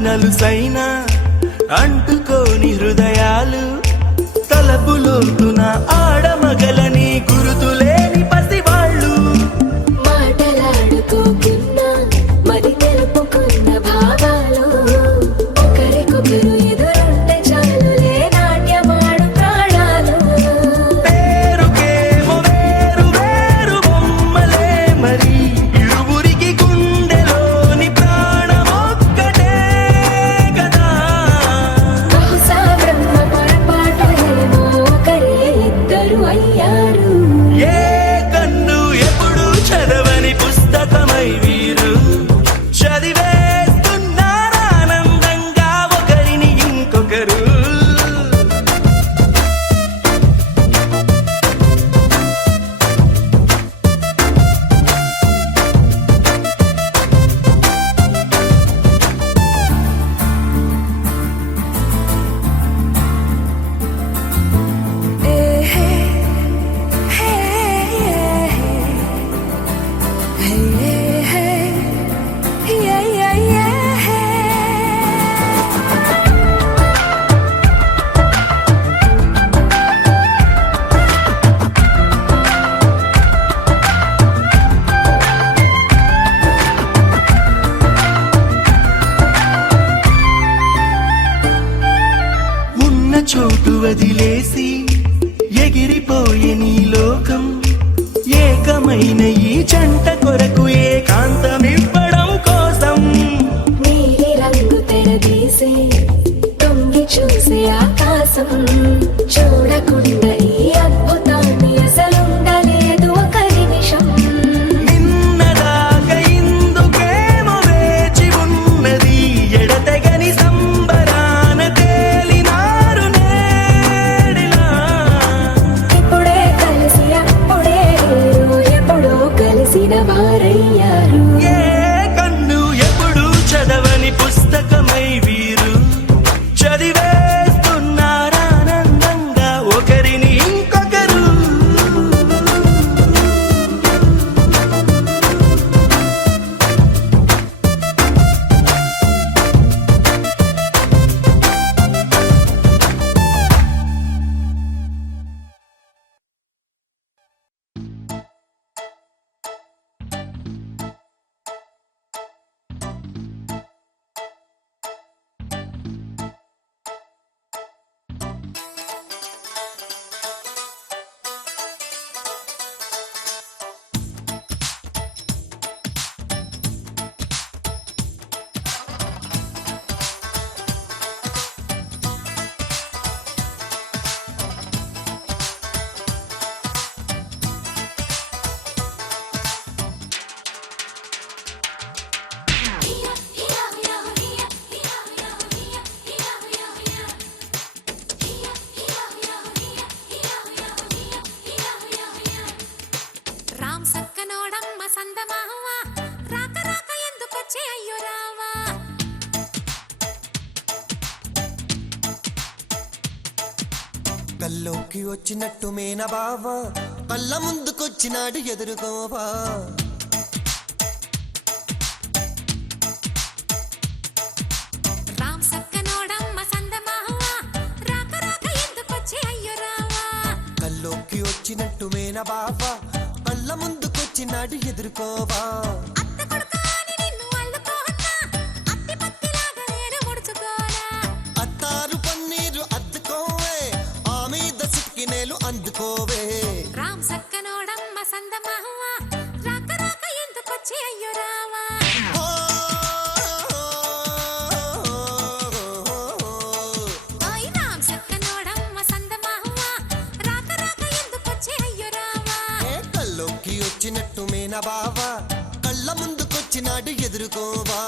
నలుసైన అంటుకోని హృదయాలు తలపులోతున ఆడమగలని గురుతులేని పసివాళ్ళు మాటలాడుకోకున్నా మరి తెలుపుకున్న భావాలు ఒకరికొకరు ఎదురుంటే చాలులే నాట్యమాడు ప్రాణాలు పేరుకేమో వేరు వేరు బొమ్మలే మరి ఇరువురికి గుండెలోని ప్రాణమొక్కటే కదా బహుశా బ్రహ్మ పొరపాటు ఏమో ఒకరే ఇద్దరు అయ్యారు ఏ కన్ను ఎప్పుడు చదవని పుస్తకమై వీరు చదివేస్తున్నారానందంగా ఒకరిని ఇంకొకరు ఉన్న చోటు వదిలేసి ఎగిరిపోయే నీ లోకం ఏకమైన ఈ జంట కొరకు ఏకాంతమివ్వడం కోసం నీలి రంగు తెరదీసే తొంగి చూసే ఆకాశం చూడకుండా ఈ అద్భుతాన్ని అసలుండలేదు ఒక నిమిషం నిన్నదాకా ఇందుకేమో వేచి ఉన్నది ఎడతెగని సంబరాన తేలినారు నేడిలా ఇప్పుడే కలిసి అప్పుడే లేరు ఎప్పుడో కలిసిన వారయ్యారు ఏ కన్ను ఎప్పుడు చదవని పుస్తకమై వీరు చదివేస్తూ కల్లోకి వచ్చినట్టు మేన బావా కళ్ళ ముందుకొచ్చినాడు ఎదురుకోవా రామ్ సక్కనోడమ్మ సందమావ రాక రాక ఎందుకొచ్చి అయ్యో రావా కల్లోకి వచ్చినట్టు మేన బావా కళ్ళ ముందుకొచ్చినాడు ఎదురుకోవా అత్త కొడుకాని నిన్ను అల్లుకోనా అత్తి పత్తిలాగా నేను ముడుచుకోనా అత్తారు పన్నీరు అద్దుకోవే ఆ మీద సిక్కినేలు అందుకోవే రామ్ సక్కనోడమ్మ సందమావ రాక రాక ఎందుకొచ్చి అయ్యో రావా ఓయ్ రామ్ సక్కనోడమ్మ సందమావ రాక రాక ఎందుకొచ్చి అయ్యో రావా కల్లోకి వచ్చినట్టు మేన బావా కళ్ళ ముందుకొచ్చినాడు ఎదురుకోవా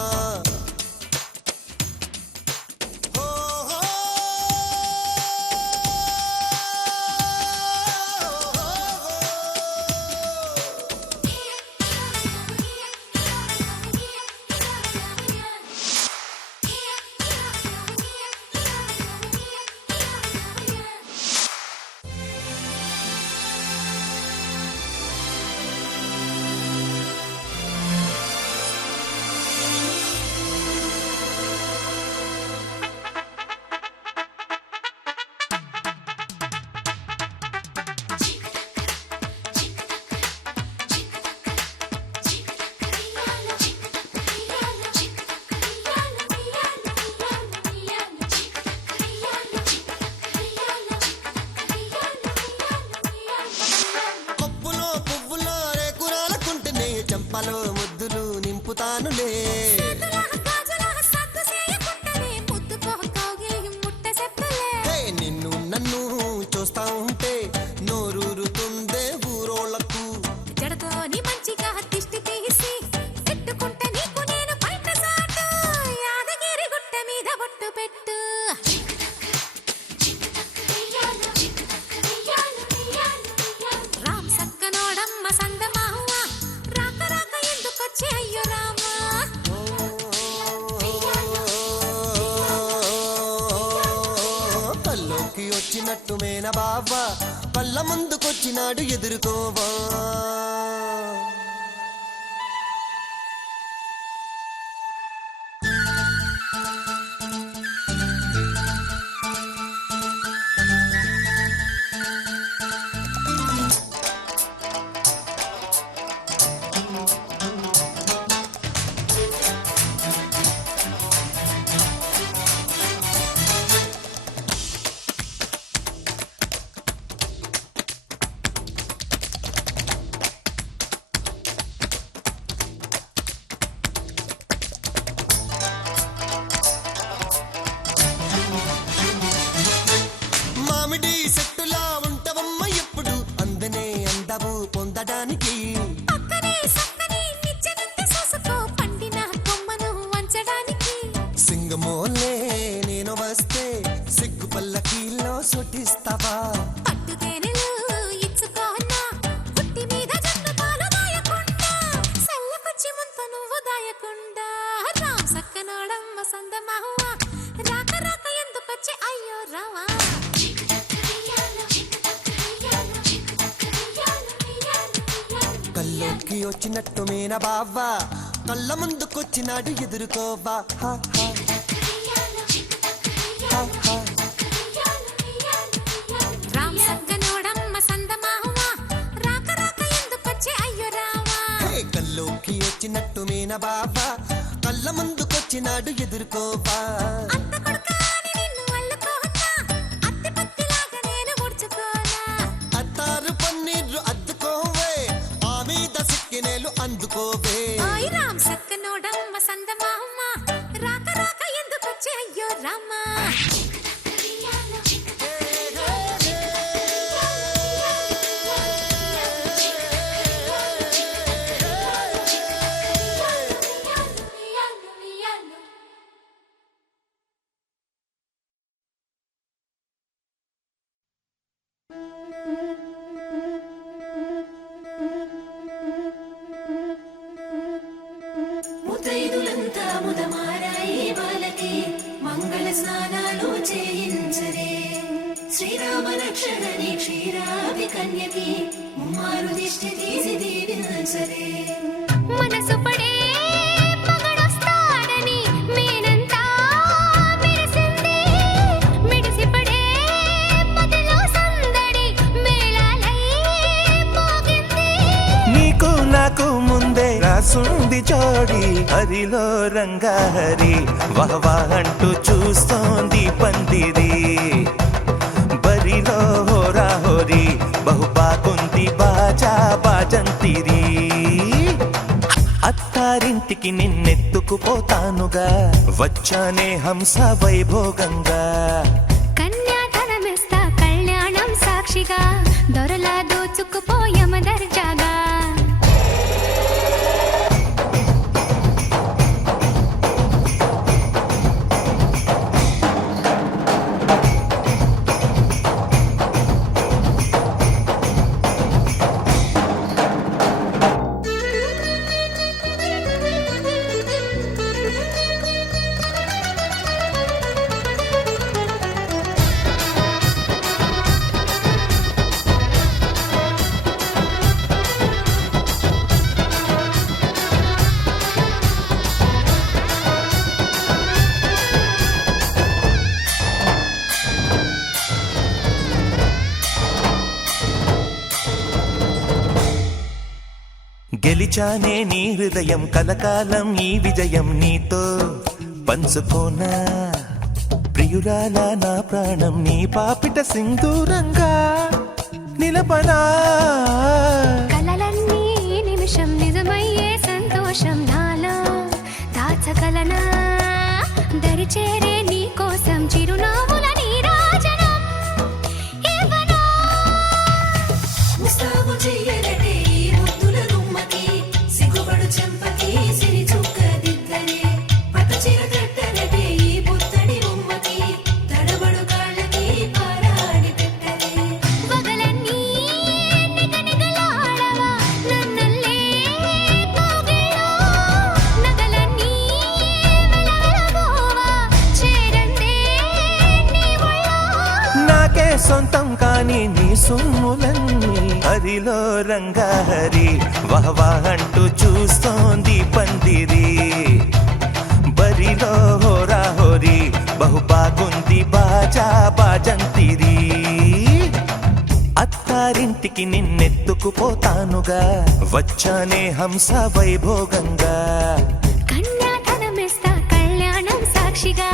పప్పులో పువ్వులో రేకురాలకుంటేనే చెంపలో ముద్దులు నింపుతానులే హే, నిన్ను నన్ను చూస్తా ఉంటే నోరూరుతుందే ఊరోళ్ళకు జడతోని మంచిగా దిష్టి తీసి పెట్టుకుంటే నీకు నేను బయట సాటు యాదగిరి గుట్ట మీద బొట్టు పెట్టు రామ్ సక్కనోడమ్మ సందమావ రాక రాక ఎందుకొచ్చి అయ్యో రామా కల్లోకి వచ్చినట్టు మేన బావా కళ్ళ ముందుకొచ్చినాడు ఎదురుకోవా మామిడి చెట్టులా ఉంటవమ్మ ఎప్పుడు అందనే అందవు పొందడానికి పక్కనే సక్కనే నిచ్చెనుంది చూసుకో పండిన కొమ్మను వంచడానికి సింగమోలే నేను వస్తే సిగ్గు పల్లకీలో సుటిస్తావా పట్టు తేనెలు ఇచ్చుకోనా పుట్టి మీద జన్ను పాలు దాయకుండా సల్లకొచ్చి ముంత నువ్వు దాయకుండా రామ్ సక్కనోడమ్మ సందమావ రాక రాక ఎందుకొచ్చి అయ్యో రావా కల్లోకి వచ్చినట్టు మేన బావా కళ్ళ ముందుకొచ్చినాడు ఎదురుకోవా హా, హా, హా, హా. రామ్ సక్కనోడమ్మ సందమావ రాక రాక ఎందుకొచ్చి అయ్యో రావా హే, కల్లోకి వచ్చినట్టు మేన బావా కళ్ళ ముందుకొచ్చినాడు ఎదురుకోవా అత్త కొడుకాని నిన్ను అల్లుకోనా అత్తి పత్తిలాగా నేను ముడుచుకోనా అత్తారు పన్నీరు అద్దుకోవే ఆ మీద సిక్కినేలు అందుకోవే ఓయ్ రామ్ సక్కనోడమ్మ సందమావ రాక రాక ఎందుకొచ్చి అయ్యో రామా ముత్తైదులంతా ముదమారాయి బాలకి మంగళ స్నానాలు చేయించరే శ్రీరామ రక్షణని క్షీరాది కన్యకి ముమ్మారు దిష్టి తీసి దీవించలే మనసు పడే మగడొస్తాడని మేనంతా మెరిసింది మిడిసిపడే మదిలో సందడి మేళాలై మోగింది నీకు నాకు ముందే రాసుంది జోడి హరిలో రంగా హరి వహవా అంటూ చూస్తోంది పందిరి బరిలో హోరా హోరి బహుబాగుంది బాజా బాజంతిరి అత్తారింటికి నిన్నెత్తుకుపోతానుగా వచ్చానే హంస వైభోగంగా కన్యాధనమిస్తా కళ్యాణం సాక్షిగా దొరలా దోచుకుపోయమ దర్జాగా గెలిచానే నీ హృదయం కలకాలం ఈ విజయం నీతో పంచుకోనా ప్రియురాల నా ప్రాణం నీ పాపిట సింధూరంగా నిలపనా కలలన్నీ నిమిషం నిజమయ్యే సంతోషం నాలో దాచగలనా దరిచేరే నీ కోసం చిరునవ్వుల నీరాజనం ఇవ్వనా ముస్తాబు చెయ్యరటే ఈ ముద్దుల గుమ్మకి సిగ్గుపడు చెంపకి సిరి చుక్క దిద్దరే పట్టు చీర కట్టరటే ఈ పుత్తడి బొమ్మకి తడబడు కాళ్ళకి పారాడి పెట్టరే పగలన్నీ నిగనిగలాడవా నన్నల్లే కోగిలో నగలన్నీ వెలవెలబోవా చేరందే నీ ఒళ్ళో నాకే సొంతం కాని నీ సొమ్ములన్నీ హరిలో రంగా హరి వహవా అంటూ చూస్తోంది పందిరి బరిలో హోరా హోరి బహుబాగుంది బాజా బాజంతిరి అత్తారింటికి నిన్నెత్తుకుపోతానుగా వచ్చానే హంస వైభోగంగా కన్యాధనమిస్తా కళ్యాణం సాక్షిగా